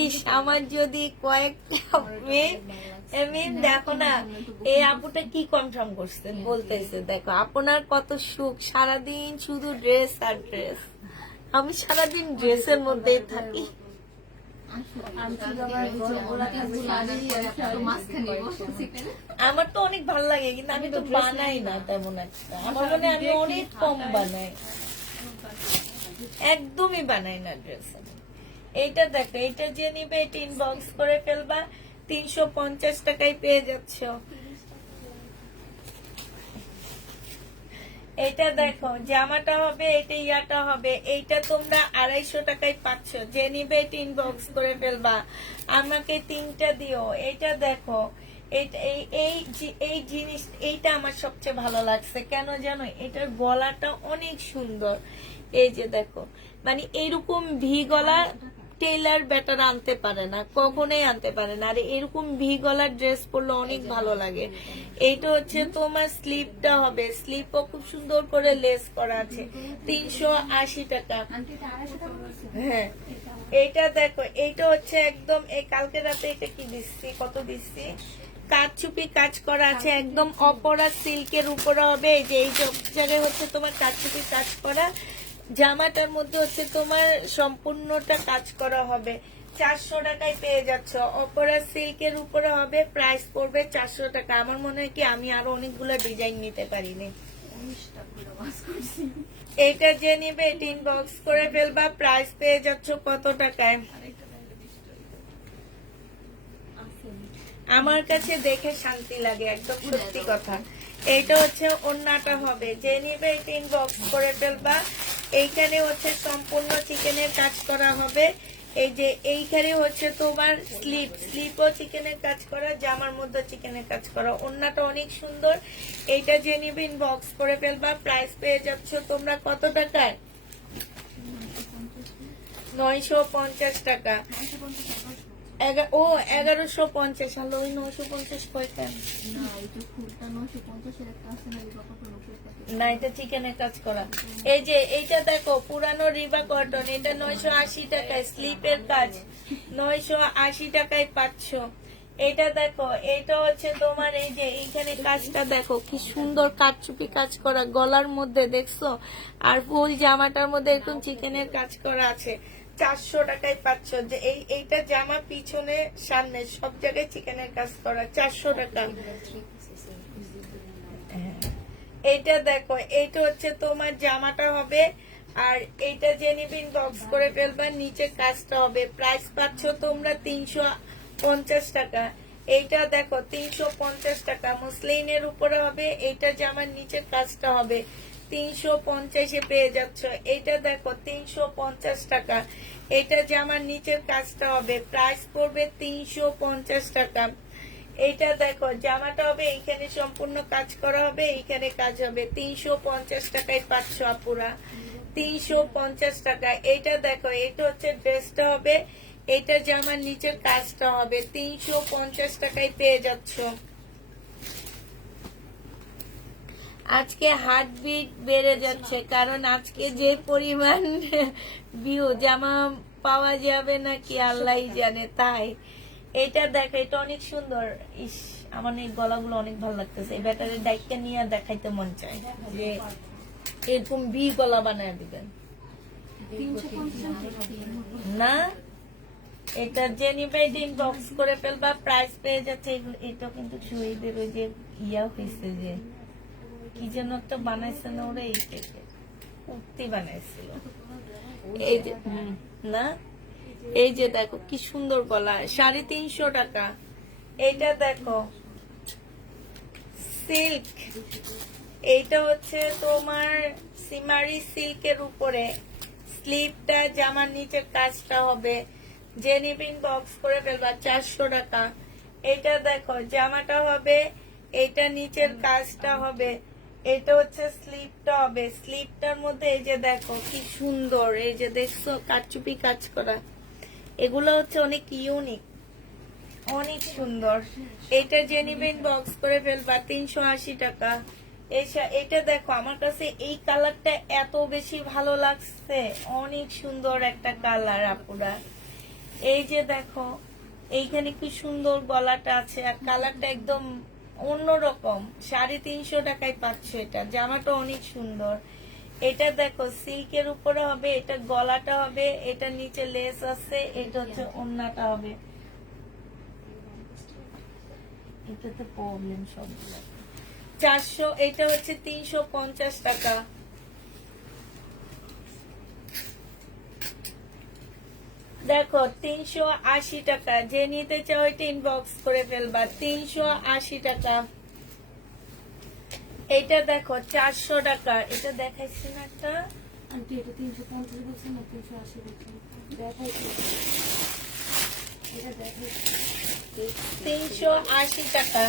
ইস, আমার যদি কয়েকটা মেয়ে দেখো না, এই আপুটা কি কনফার্ম করছে বলতেছে, দেখো আপনার কত সুখ, সারাদিন শুধু ড্রেস আর ড্রেস। আমি সারাদিন ড্রেসের মধ্যেই থাকি। আমার তো অনেক ভালো লাগে, কিন্তু আমি তো বানাই না তেমন একটা। আমার মনে হয় আমি অনেক কম বানাই, একদমই বানাই না ড্রেস। এইটা দেখো, এটা যে নিবে এটা ইনবক্স করে ফেলবা। 350 টাকায় পেয়ে যাচ্ছ। এটা দেখো জামাটা হবে, এটা ইয়াটা হবে। এইটা তোমরা 250 টাকায় পাচ্ছ। যে নিবে এটা ইনবক্স করে ফেলবা। আমাকে 3টা দিও। এটা দেখো, এই জিনিস এইটা আমার সবচেয়ে ভালো লাগছে। কেন জানো? এটার গলাটা অনেক সুন্দর। এই যে দেখো, মানে এরকম ভি গলা টেইলার বেটার আনতে পারে না, কখনোই আনতে পারে না। আর এরকম ভি গলার ড্রেস পরলে অনেক ভালো লাগে। এইটা হচ্ছে তোমার স্লিপটা হবে, স্লিপও খুব সুন্দর করে লেস করা আছে। 380 টাকা। হ্যাঁ, এইটা দেখো, এইটা হচ্ছে একদম এই কালকে রাতে এটা কি দিচ্ছি, কত দিচ্ছি, কারচুপি কাজ করা আছে, একদম অপরা সিল্কের উপরে হবে। এই যে এই জায়গায় হচ্ছে তোমার কারচুপি কাজ করা। জামাটার মধ্যে হচ্ছে তোমার সম্পূর্ণটা কাজ করা হবে। 400 টাকায় পেয়ে যাচ্ছ। অপরা সিল্কের উপরে হবে, প্রাইস পড়বে 400 টাকা। আমার মনে হয় কি আমি আরো অনেকগুলো ডিজাইন নিতে পারিনি। এটা যে নিবে এটা ইনবক্স করে ফেলবা। প্রাইস পেয়ে যাচ্ছ কত টাকায়? আমার কাছে দেখে শান্তি লাগে, একদম সত্যি কথা। এইটা হচ্ছে ওড়নাটা হবে। যে নিবে এটা ইনবক্স করে ফেলবা। এইখানে হচ্ছে সম্পূর্ণ চিকেনের কাজ করা হবে। এই যে এইখানে হচ্ছে তোমার স্লিপও চিকেনের কাজ করা, জামার মধ্যে চিকেনের কাজ করা, ওন্নাটা অনেক সুন্দর। এইটা যে নিবে ইনবক্স করে ফেলবা। প্রাইস পেয়ে যাচ্ছ তোমরা কত টাকায়? 950 টাকা। 1150। হলো ওই 950 কয়টা? না এটা ফুলটা 950 একটা আছে না বাবা কোনো পেপার। না, এটা চিকেনের কাজ করা। এই যে এইটা দেখো পুরানো রিবা কটন, এটা 980 টাকায়, স্লিপের কাজ 980 টাকায় পাচ্ছ। এটা দেখো, এটা হচ্ছে তোমার এই যে এইখানে কাজটা দেখো কি সুন্দর কাটচুপি কাজ করা গলার মধ্যে, দেখছো? আর ফুল জামাটার মধ্যে একদম চিকেনের কাজ করা আছে। 400 টাকায় পাচ্ছ। যে এইটা জামা পিছনে সামনে সব জায়গায় চিকেনের কাজ করা, 400 টাকা। এইটা দেখো, এইটা হচ্ছে তোমার জামাটা হবে, আর এইটা যে নিবিন বক্স করে ফেলবা, নিচে কাজটা হবে। প্রাইস পাচ্ছ তোমরা 350 টাকা। এইটা দেখো 350 টাকা, মুসলিনের উপরে হবে। এইটা জামার নিচে কাজটা হবে, 350-এ পেয়ে যাচ্ছ। এইটা দেখো 350 টাকা, এইটা জামার নিচের কাজটা হবে, প্রাইস পড়বে 350 টাকা। এইটা দেখো জামাটা হবে, এইখানে সম্পূর্ণ কাজ করা হবে, এইখানে কাজ হবে, 350 টাকায় পাচ্ছ আপুরা, 350 টাকা। এইটা দেখো, এটা হচ্ছে ড্রেসটা হবে, এইটা জামার নিচের কাজটা হবে, 350 টাকায় পেয়ে যাচ্ছ। আজকে হার্টবিট বেড়ে যাচ্ছে, কারণ আজকে যে পরিমাণ ভিউ, জামা পাওয়া যাবে নাকি আল্লাহ জানে। তাই এটা দেখো, এটা অনেক সুন্দর। ইস, আমার এই গলাগুলো অনেক ভালো লাগতেছে। এই ব্যাটারের ডাইকটা নিয়ে দেখাইতে মন চায় যে এরকম ভি গলা বানায় দিবেন 350 না। এটা জেনিবাই দিন বক্স করে ফেলবা, প্রাইস পেয়ে যাচ্ছে। এটা কিন্তু শহীদের ওই যে ইয়া হয়েছে, যে কি যেন একটা বানাইছে না ওরা, এই থেকে কুর্তি বানাইছিল। এই যে না, এই যে দেখো কি সুন্দর গলা, 350 টাকা। এইটা দেখো সিল্ক, এইটা হচ্ছে তোমার সিমারি সিল্কের উপরে, স্লিপটা জামার নিচের কাজটা হবে, জেনিবিন বক্স করে ফেলবা, 400 টাকা। এটা দেখো জামাটা হবে, এইটা নিচের কাজটা হবে, এটা হচ্ছে স্লিপটা হবে, স্লিপটার মধ্যে এই যে দেখো কি সুন্দর, এই যে দেখছো কাটচুপি কাজ করা, এগুলো হচ্ছে অনেক ইউনিক, অনেক সুন্দর। এটা জেনিবিন বক্স করে ফেলবা, 380 টাকা। এটা দেখো, আমার কাছে এই কালারটা এত বেশি ভালো লাগছে, অনেক সুন্দর একটা কালার আপুরা। এই যে দেখো এইখানে কি সুন্দর গলাটা আছে, আর কালারটা একদম অন্যরকম, 350 টাকায় পাচ্ছ। এটা জামাটা অনেক সুন্দর। এটা দেখো সিল্কের উপরে হবে, এটা গলাটা হবে, এটা নিচে লেস আছে, এটা হচ্ছে ওড়নাটা হবে। এটাতে প্রবলেম সবগুলো 400, এটা হচ্ছে 350 টাকা। দেখো 380 টাকা, যে নিতে চাও এটা ইনবক্স করে ফেলবা, 380 টাকা। এটা দেখো 400 টাকা, এটা দেখাইছি না একটা, আন্টি এটা 350 বলছেন না 380 বলছেন? দেখাইছি, এটা দেখাইছি 380 টাকা।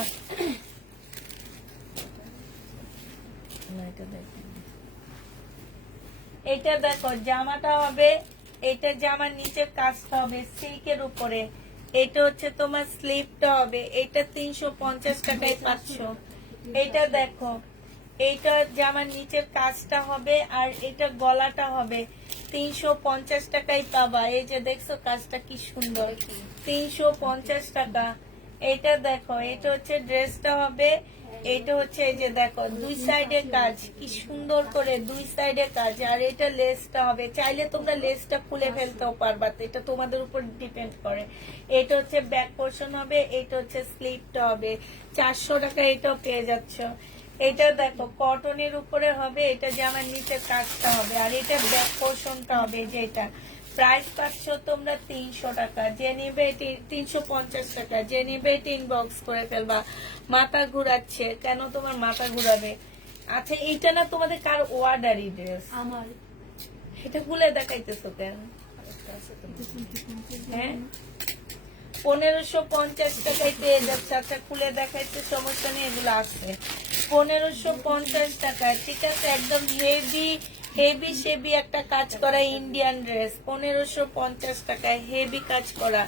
এটা দেখো জামাটা হবে, এটা জামার নিচের কাজটা হবে সিল্কের উপরে, এটা হচ্ছে তোমার স্লিপটা হবে, এটা 350 টাকায় পাচ্ছ। এটা দেখো, এইটা জামার নিচের কাজটা হবে, আর এটা গলাটা হবে, 350 টাকায় পাবা। এই যে দেখছো কাজটা কি সুন্দর, 350 টাকা। এটা দেখো, এটা হচ্ছে ড্রেসটা হবে, এটা হচ্ছে এই যে দেখো দুই সাইডে কাজ, কি সুন্দর করে দুই সাইডে কাজ, আর এটা লেসটা হবে, চাইলে তোমরা লেসটা খুলে ফেলতেও পারবা, এটা তোমাদের উপর ডিপেন্ড করে। এটা হচ্ছে ব্যাক পোর্শন হবে, এটা হচ্ছে স্লিপটা হবে, 400 টাকা এটাও পেয়ে যাচ্ছ। এটা দেখো কটনের উপরে হবে, এটা জামার নিচে কাজটা হবে, আর এটা ব্যাক পোর্শনটা হবে, যেটা প্রাইস পাচ্ছ তোমরা 300 টাকা। যে নিবে 350 টাকা, যে নিবে ইনবক্স করে ফেলবা। মাথা ঘুরাচ্ছে কেন? তোমার মাথা ঘুরাবে। আচ্ছা এইটা না তোমাদের কার অর্ডারি ড্রেস? আমার এটা খুলে দেখাইতেছো কেন? একটা আছে তো হ্যাঁ 1550 টাকায় পেয়ে যাচ্ছে। আচ্ছা খুলে দেখাইতে সমস্যা নেই, এগুলো আছে 1550 টাকায়, ঠিক আছে। একদম হেভি হেভি সেভি একটা কাজ করা ইন্ডিয়ান ড্রেস 1550 টাকায়, হেভি কাজ করা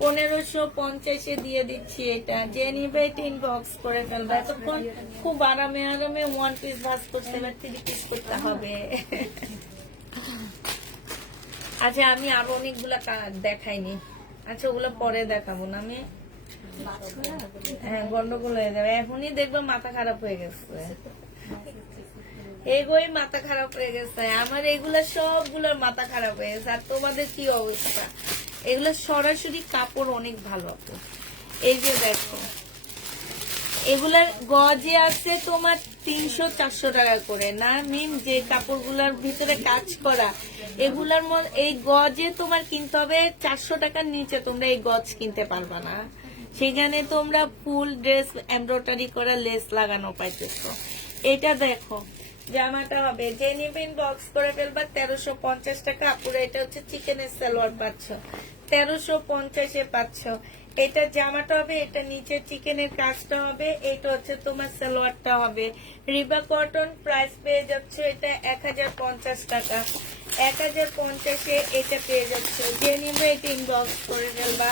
1550-এ দিয়ে দিচ্ছি। এটা যে নিবে ইনবক্স করে ফেলবে। এতক্ষণ খুব আরামে আরামে ওয়ান পিস ভাজ করতে, এবার 3 পিস করতে হবে। আচ্ছা আমি আরো অনেকগুলা দেখাইনি, আচ্ছা ওগুলো পরে দেখাবো না আমি। হ্যাঁ গন্ডগোল হয়ে যাবে, এখনই দেখবো মাথা খারাপ হয়ে গেছে, এগোই মাথা খারাপ হয়ে গেছে আমার, এগুলা সবগুলোর মাথা খারাপ হয়ে গেছে। আর তোমাদের কি অবস্থা? এগুলো সরাসরি কাপড় অনেক ভালো আপু। এই যে দেখো এগুলার গজে আছে তোমার 300-400 টাকা করে না মিম, যে কাপড়গুলার ভিতরে কাজ করা এগুলার এই গজে তোমার কিনতে হবে 400 টাকার নিচে, তোমরা এই গজ কিনতে পারবা না। সেখানে তোমরা ফুল ড্রেস এমব্রয়ডারি করা লেস লাগানো পাইতেছো। এটা দেখো জামাটা হবে যে নিবেন বক্স করে ফেলবা 1350 টাকা আপুরা। এটা হচ্ছে চিকেনের সালোয়ার পাচ্ছ 1350-এ পাচ্ছ। এটা জামাটা হবে, এটা নিচে চিকেনের কাজটা হবে, এটা হচ্ছে তোমার সালোয়ারটা হবে রিবা কটন। প্রাইস পেয়ে যাচ্ছে এটা 1050 টাকা, 1050-এ এটা পেয়ে যাচ্ছে। যে নিবে এটা ইনবক্স করে ফেলবা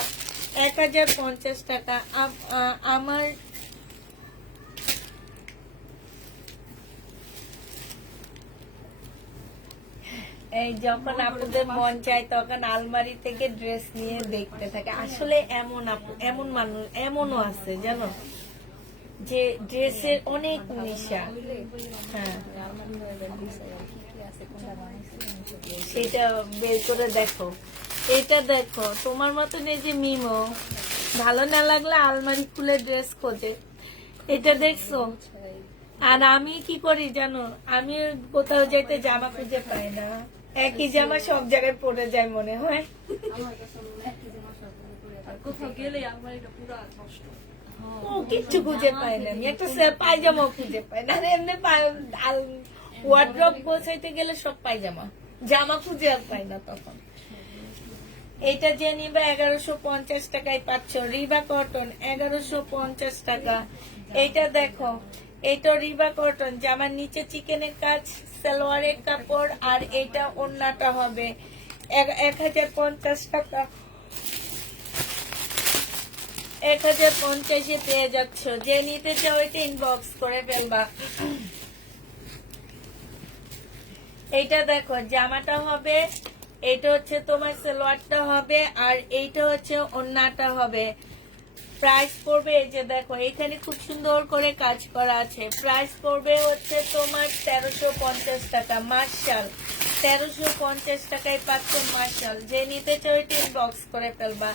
1050 টাকা। আমার এই যখন আপনাদের মন চায় তখন আলমারি থেকে ড্রেস নিয়ে দেখতে থাকে। আসলে এমন আপু, এমন মানুষ এমনও আছে জানো, যে ড্রেসের অনেক নেশা। হ্যাঁ সেটা বের করে দেখো। এটা দেখো তোমার মতন এই যে মিমো ভালো না লাগলে আলমারি খুলে ড্রেস খোঁজে, এটা দেখছো। আর আমি কি করি জানো, আমি কোথাও যাইতে জামা খুঁজে পাই না, একই জামা সব জায়গায় পরে যায় মনে হয়। আর কোথাও গেলে আমার এটা পুরো নষ্ট। ও কিচ্ছু খুঁজে পাই না, আমি একটা পায়জামাও খুঁজে পাই না। এমনি ওয়ার্ড্রপ গোছাইতে গেলে সব পায়জামা, জামা খুঁজে আর পাই না তখন। এটা যে নিবা 1150 টাকায় পাচ্ছ রিবা কটন 1150 টাকা। এইটা দেখো এটা রিবা কটন, জামার নিচে চিকেনের কাজ, সালোয়ারের কাপড়, আর এটা ওড়নাটা হবে 1050 টাকা, 1050-এ পেয়ে যাচ্ছ। যে নিতে চাও এটা ইনবক্স করে ফেলবা। এইটা দেখো জামাটা হবে, এটা হচ্ছে তোমার সালোয়ারটা হবে, আর এইটা হচ্ছে ওড়নাটা হবে। প্রাইস পড়বে এই যে দেখো এখানে খুব সুন্দর করে কাজ করা আছে। প্রাইস পড়বে হচ্ছে তোমার 1350 টাকা। মার্শাল 1350 টাকায় পাচ্ছ মার্শাল। যে নিতে চাও এটা ইনবক্স করে ফেলবা।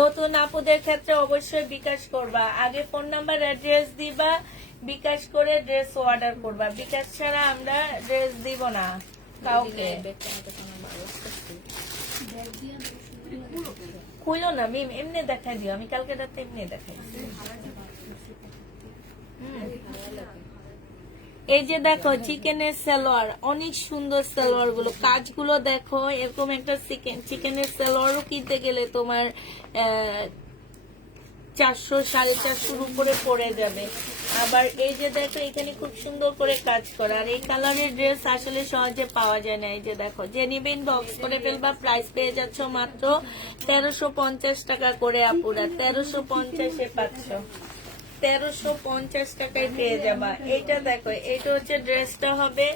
নতুন আপুদের ক্ষেত্রে অবশ্যই বিকাশ করবা, আগে ফোন নাম্বার অ্যাড্রেস দিবা, বিকাশ করে ড্রেস অর্ডার করবা। বিকাশ ছাড়া আমরা ড্রেস দিব না কাউকে। খুলো না মিম, এমনি দেখাই দিও, আমি কালকে রাতে এমনি দেখাই। এই যে দেখো চিকেনের সালোয়ার, অনেক সুন্দর সালোয়ার গুলো, কাজগুলো দেখো। এরকম একটা চিকেনের সালোয়ারও কিনতে গেলে তোমার 400-450 উপরে পড়ে যাবে। আবার এই যে দেখো এখানে খুব সুন্দর করে কাজ করা, আর এই কালারের ড্রেস আসলে সহজে পাওয়া যায় না। এই যে দেখো যে নিবেন বক্স করে ফেলবা। প্রাইস পেয়ে যাচ্ছ মাত্র 1350 টাকা করে আপুরা, 1350-এ পাচ্ছ, 1350 টাকায় পেয়ে যাবা। এইটা দেখো এটা হচ্ছে ড্রেসটা হবে,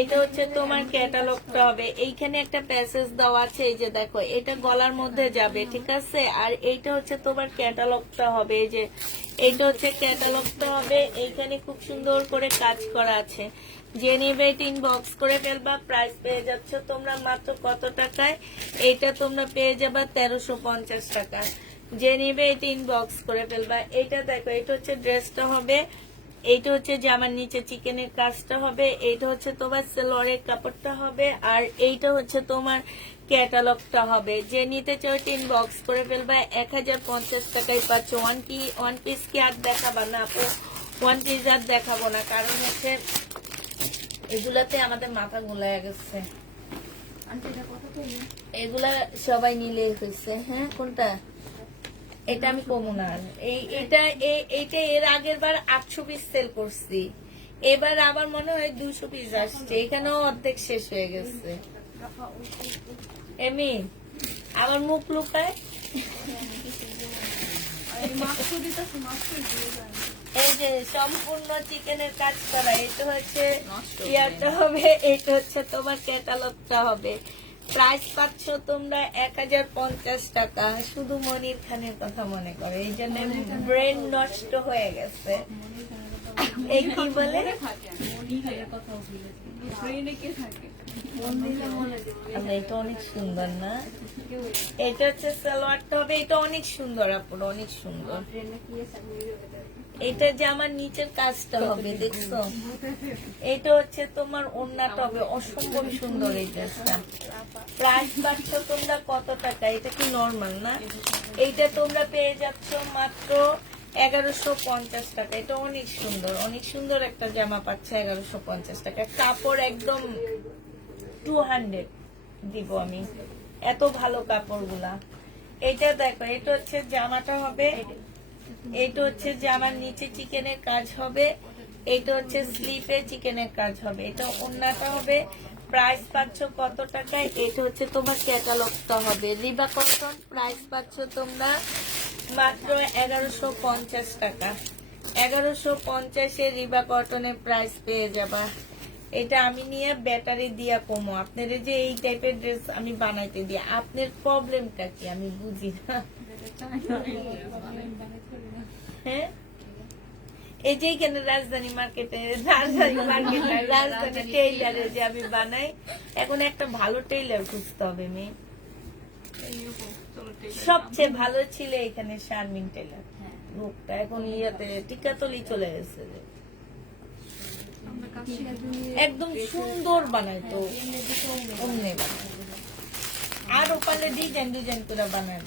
এটা হচ্ছে তোমার ক্যাটালগটা হবে। এইখানে একটা প্যাসেজ দেওয়া আছে, এই যে দেখো এটা গলার মধ্যে যাবে, ঠিক আছে। আর এইটা হচ্ছে তোমার ক্যাটালগটা হবে, এই যে এইটা হচ্ছে ক্যাটালগটা হবে। এইখানে খুব সুন্দর করে কাজ করা আছে। যে নিবে এটা ইনবক্স করে ফেলবা। প্রাইস পেয়ে যাচ্ছ তোমরা মাত্র কত টাকায়? এইটা তোমরা পেয়ে যাবা 1350 টাকা। যে নিবে এটা ইনবক্স করে ফেলবা। এটা দেখো এটা হচ্ছে ড্রেসটা হবে, এইটা হচ্ছে জামার নিচে চিকেনের কাজটা হবে, এইটা হচ্ছে তোমার সালোয়ারের কাপড়টা হবে, আর এইটা হচ্ছে তোমার ক্যাটালগটা হবে। যে নিতে চাও ইনবক্স করে ফেলবা। 1050 টাকায় পাচ্ছ। ওয়ান পিস কি আর দেখাবা না আপু? ওয়ান পিস আর দেখাবো না, কারণ হচ্ছে এগুলাতে আমাদের মাথা গোলায় গেছে। আন্টি এটা কত করে? এগুলা সবাই নিলে হয়েছে। হ্যাঁ, কোনটা? এটা আমি কমু না আর। এইটা এর আগের বার 800 পিস সেল করছি, এবার আবার মনে হয় 200 পিস আসছে, এখানেও অর্ধেক শেষ হয়ে গেছে। এমি আমার মুখ লুকায়। মাংস দিতেছে, মাংস দিয়ে যায়। এই যে সম্পূর্ণ চিকেনের কাজ করা, এটা হচ্ছে নষ্ট ইয়ারটা হবে, এটা হচ্ছে তোমার ক্যাটালগটা হবে। প্রাইস পাচ্ছ তোমরা 1050 টাকা। শুধু মনির খানের কথা মনে করে, এই জন্য ব্রেন নষ্ট হয়ে গেছে। এই কি বলে, আল্লাহ, এটা অনেক সুন্দর না? এটা হচ্ছে সালোয়ারটা হবে, এটা অনেক সুন্দর আপুর, অনেক সুন্দর। এটা যে আমার নিচের কাজটা হবে, দেখছো? এটা হচ্ছে তোমার ওড়নাটা হবে, অসম্ভব সুন্দর এই ড্রেসটা। প্রাইস পাচ্ছ তোমরা কত টাকা? এটা কি নর্মাল না? এইটা তোমরা পেয়ে যাচ্ছ মাত্র 1150 টাকা। এটা অনেক সুন্দর, অনেক সুন্দর একটা জামা পাচ্ছে 1150 টাকা। কাপড় একদম 200 দিব আমি, এত ভালো কাপড়গুলা। এটা দেখো, এটা হচ্ছে জামাটা হবে, এটা হচ্ছে জামার নিচে চিকেনের কাজ হবে, এটা হচ্ছে স্লিপে চিকেনের কাজ হবে, এটা ওড়নাটা হবে। প্রাইস পাচ্ছ কত টাকায়? এটা হচ্ছে তোমার ক্যাটালগটা হবে, রিবা কটন। প্রাইস পাচ্ছ তোমরা মাত্র 1150 টাকা। 1150-এ রিবা কটনের প্রাইস পেয়ে যাবা। এটা আমি নিয়ে ব্যাটারি দিয়া কমো। আপনাদের যে এই টাইপের ড্রেস আমি বানাইতে দিই, আপনার প্রবলেমটা কি আমি বুঝি না। হ্যাঁ, এই যে এখানে রাজধানী মার্কেটে, রাজধানী টেইলারে যে আমি বানাই, এখন একটা ভালো টেইলার খুঁজতে হবে মেয়ে। সবচেয়ে ভালো ছিল এখানে শারমিন টেইলার, লোকটা এখন ইয়াতে টিকাতলি চলে গেছে। একদম সুন্দর বানাইতো, অমনে বানায়, আর ওপালে ডিজাইন ডিজাইন করে বানায়।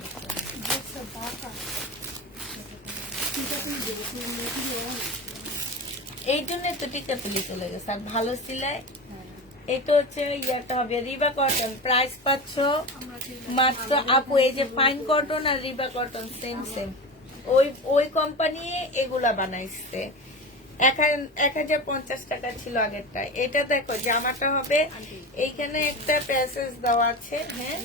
এই জন্য তো টিকাতলি চলে গেছে, আর ভালো সিলাই। এটা হচ্ছে ইয়াটা হবে রিবা কটন। প্রাইস পাচ্ছ মাত্র আপু, এই যে ফাইন কটন আর রিবা কটন সেম সেম, ওই কোম্পানি এগুলা বানাইছে। 1050 টাকা ছিল আগেরটা। এটা দেখো, জামাটা হবে, এইখানে একটা প্যাসেজ দেওয়া আছে। হ্যাঁ,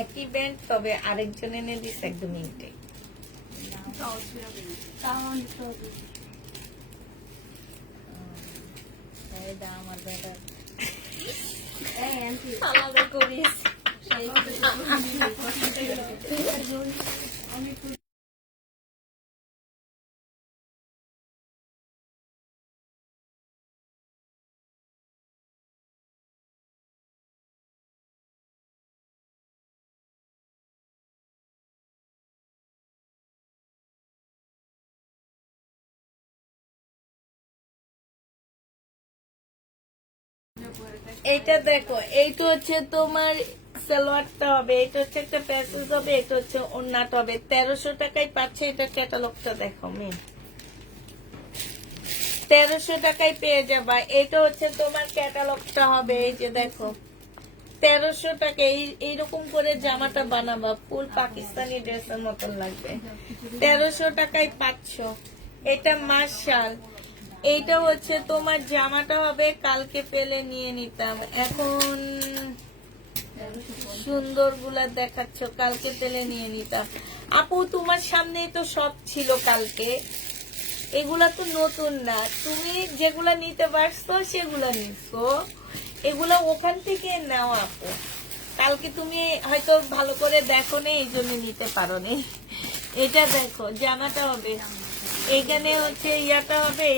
একই ব্যান্ড, তবে আরেকজন এনে দিস একদম ইনটেক। আমার বেটার আলাদা করিস। এইটা দেখো, এইটা হচ্ছে তোমার সালোয়ারটা হবে, এটা হচ্ছে একটা প্যাসেজ হবে, এটা হচ্ছে ওড়নাটা হবে। 1300 টাকায় পাচ্ছে। এটা ক্যাটালগটা দেখো মেয়ে, 1300 টাকায় পেয়ে যাবা। এটা হচ্ছে তোমার ক্যাটালগটা হবে, এই যে দেখো 1300 টাকা। এইরকম করে জামাটা বানাবা, ফুল পাকিস্তানি ড্রেসের মতন লাগবে। 1300 টাকায় পাচ্ছ। এটা মার্শাল। এইটা হচ্ছে তোমার জামাটা হবে, কালকে পেলে নিয়ে নিতাম। এখন সুন্দর গুলা দেখাচ্ছ, কালকে পেলে নিয়ে নিতাম। আপু তোমার সামনেই তো সব ছিল কালকে, এগুলা তো নতুন না। তুমি যেগুলা নিতে পারছো সেগুলা নিছো, এগুলা ওখান থেকে নাও আপু। কালকে তুমি হয়তো ভালো করে দেখো না, এই জন্য নিতে পারো নি। এটা দেখো, জামাটা হবে, এখানে হচ্ছে ইয়াটা হবে,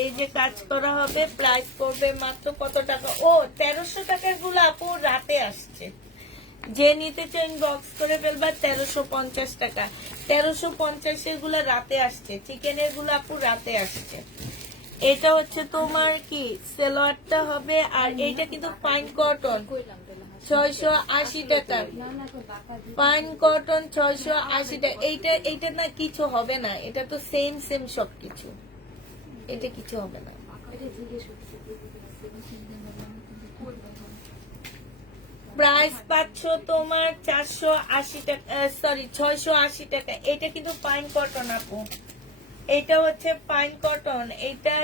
এই যে কাজ করা হবে। প্রাইস পড়বে মাত্র কত টাকা? ও 1300 টাকার গুলো আপু রাতে আসছে, যে নিতে চান বক্স করে ফেলবা। 1350 টাকা, 1350 গুলো রাতে আসছে। চিকেনের গুলো আপু রাতে আসছে। এটা হচ্ছে তোমার কি সালোয়ারটা হবে, আর এইটা কিন্তু ফাইন কটন 680 টাকা। ফাইন কটন 680 টাকা। এইটা না কিছু হবে না, এটা তো সেম সেম সবকিছু, এটা কিছু হবে না। প্রাইস পাচ্ছ তোমার 480 টাকা, সরি 680 টাকা। এটা কিন্তু পাইন কটন আপু, এটা হচ্ছে পাইন কটন, এটা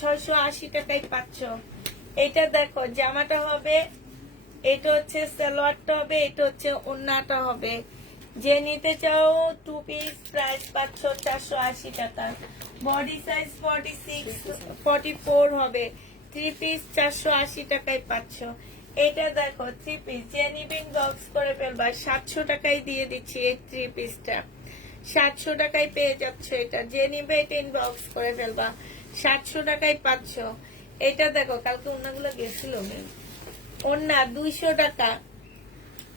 680 টাকায় পাচ্ছ। এটা দেখো জামাটা হবে, এটা হচ্ছে সালোয়ারটা হবে, এটা হচ্ছে ওড়নাটা হবে। যে নিতে চাও 2 পিস প্রাইস পাচ্ছ 480 টাকা। বডি সাইজ 46 44 হবে, 3 পিস 480 টাকায় পাচ্ছ। এটা দেখো 3 পিস, যে নিবেন বক্স করে ফেলবা, 700 টাকায় দিয়ে দিচ্ছি এই 3 পিসটা, 700 টাকায় পেয়ে যাচ্ছ। এটা যে নিবে এটা ইনবক্স করে ফেলবা, 700 টাকায় পাচ্ছ। এটা দেখো কালকে ওড়নাগুলো গেছিল ওড়না 200 টাকা,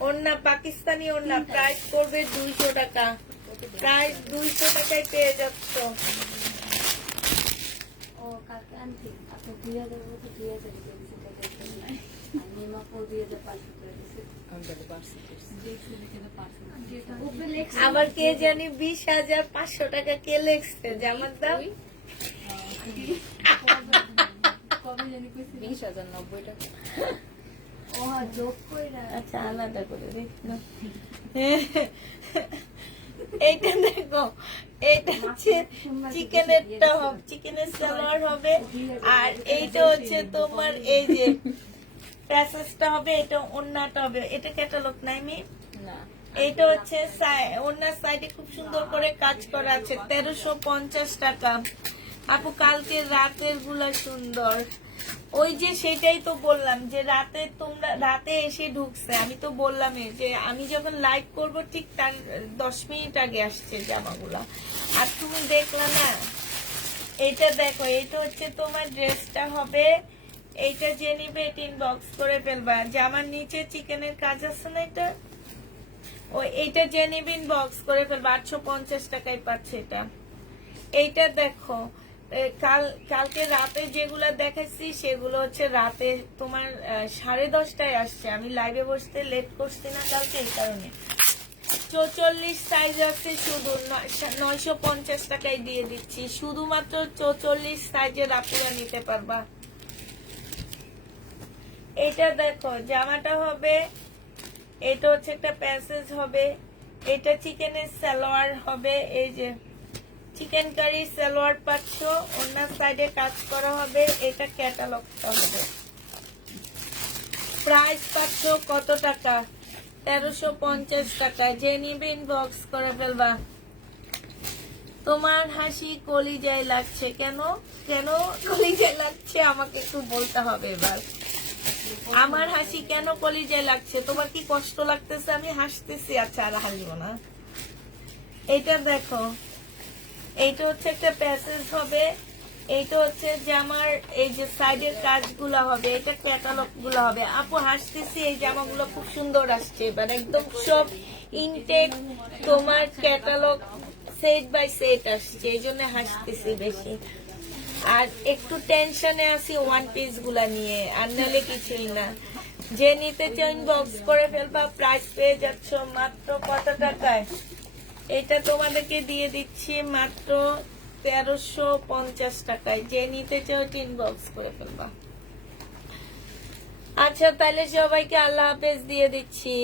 ওড়না পাকিস্তানি ওড়না, প্রাইস করবে 200 টাকা, প্রাইস 200 টাকায় পেয়ে যাচ্ছ। ও কালকে আনছি আপনি 2000 মতো 2000 দিয়ে দিচ্ছি টাকা আর নিমাপও 2500 করে দিচ্ছি দেখছি দেখে পার্সেল উপরে লেখা আবার কে জানি 20,500 টাকা কে লেখছে জামার দাম। কবে জানি কইছি 20,090 টাকা। ও যোগ কইরা আচ্ছা আলাদা করে দেখো, এইটা দেখো, এটা হচ্ছে চিকেনেরটা হবে, চিকেনের সালোয়ার হবে, আর এইটা হচ্ছে তোমার এই যে প্যাসেজটা হবে, এটা ওড়নাটা হবে। এটা ক্যাটালগ নাই মি, না এইটা হচ্ছে ওড়নার সাইডে খুব সুন্দর করে কাজ করা আছে, 1350 টাকা। আপু কালকে রাতের গুলা সুন্দর, ওই যে সেটাই তো বললাম যে রাতে তোমরা রাতে এসে ঢুকছে, আমি তো বললামই যে আমি যখন লাইভ করব ঠিক তার 10 মিনিট আগে আসছে জামাগুলা, আর তুমি দেখলা না। এটা দেখো, এটা হচ্ছে তোমার ড্রেসটা হবে, এইটা যে নিবে এটা ইনবক্স করে ফেলবা। জামার নিচে চিকেনের কাজ আছে না, এটা ও এইটা যে নিবে ইনবক্স করে ফেলবা, 850 টাকায় পাচ্ছে এটা। এইটা দেখো কালকে রাতে যেগুলা দেখাচ্ছি সেগুলো হচ্ছে রাতে তোমার 10:30টায় আসছে, আমি লাইভে বসতে লেট করছি না কালকে, এই কারণে। 44 সাইজ আছে, শুধু 950 টাকায় দিয়ে দিচ্ছি, শুধুমাত্র 44 সাইজের আপুরা নিতে পারবা। এটা দেখো জামাটা হবে, এটা হচ্ছে একটা প্যাসেজ হবে, এটা চিকেনের সালোয়ার হবে, এই যে চিকেন কারি সালোয়ার পাচ্ছ, অন্য সাইডে কাজ করা হবে, এটা ক্যাটালগটা হবে। প্রাইস পাচ্ছ কত টাকা? 1350 টাকা। যে নিবে ইনবক্স করে ফেলবা। তোমার হাসি কলিজায় লাগছে কেন? কেন কলিজায় লাগছে আমাকে একটু বলতে হবে এবার। আমার হাসি কেন কলিজায় লাগছে? তোমার কি কষ্ট লাগতেছে আমি হাসতেছি? আচ্ছা আর হাসবো না। এটা দেখো, এইটা হচ্ছে একটা প্যাসেজ হবে, এইটা হচ্ছে জামার এই যে সাইডের কাজগুলো হবে, এটা ক্যাটালগ গুলো হবে। আপু হাসতেছি, এই জামাগুলো খুব সুন্দর আসছে এবার, একদম সব ইনটেক তোমার ক্যাটালগ সেট বাই সেট আসছে, এই জন্য হাসতেছি বেশি। আর একটু টেনশনে আছি ওয়ান পিস গুলা নিয়ে, আর নাহলে কিছুই না। যে নিতে চাও ইনবক্স করে ফেলবা, প্রাইস পেয়ে যাচ্ছ মাত্র কত টাকায়? এটা তোমাদেরকে দিয়ে দিচ্ছি মাত্র 1350 টাকায়। যে নিতে চাও ইনবক্স করে ফেলবা। আচ্ছা তাহলে সবাইকে আল্লাহ হাফেজ দিয়ে দিচ্ছি।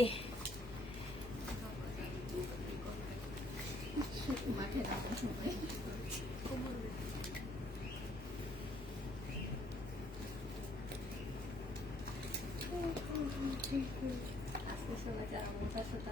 আজকে সবাই যারা মোটা সোটা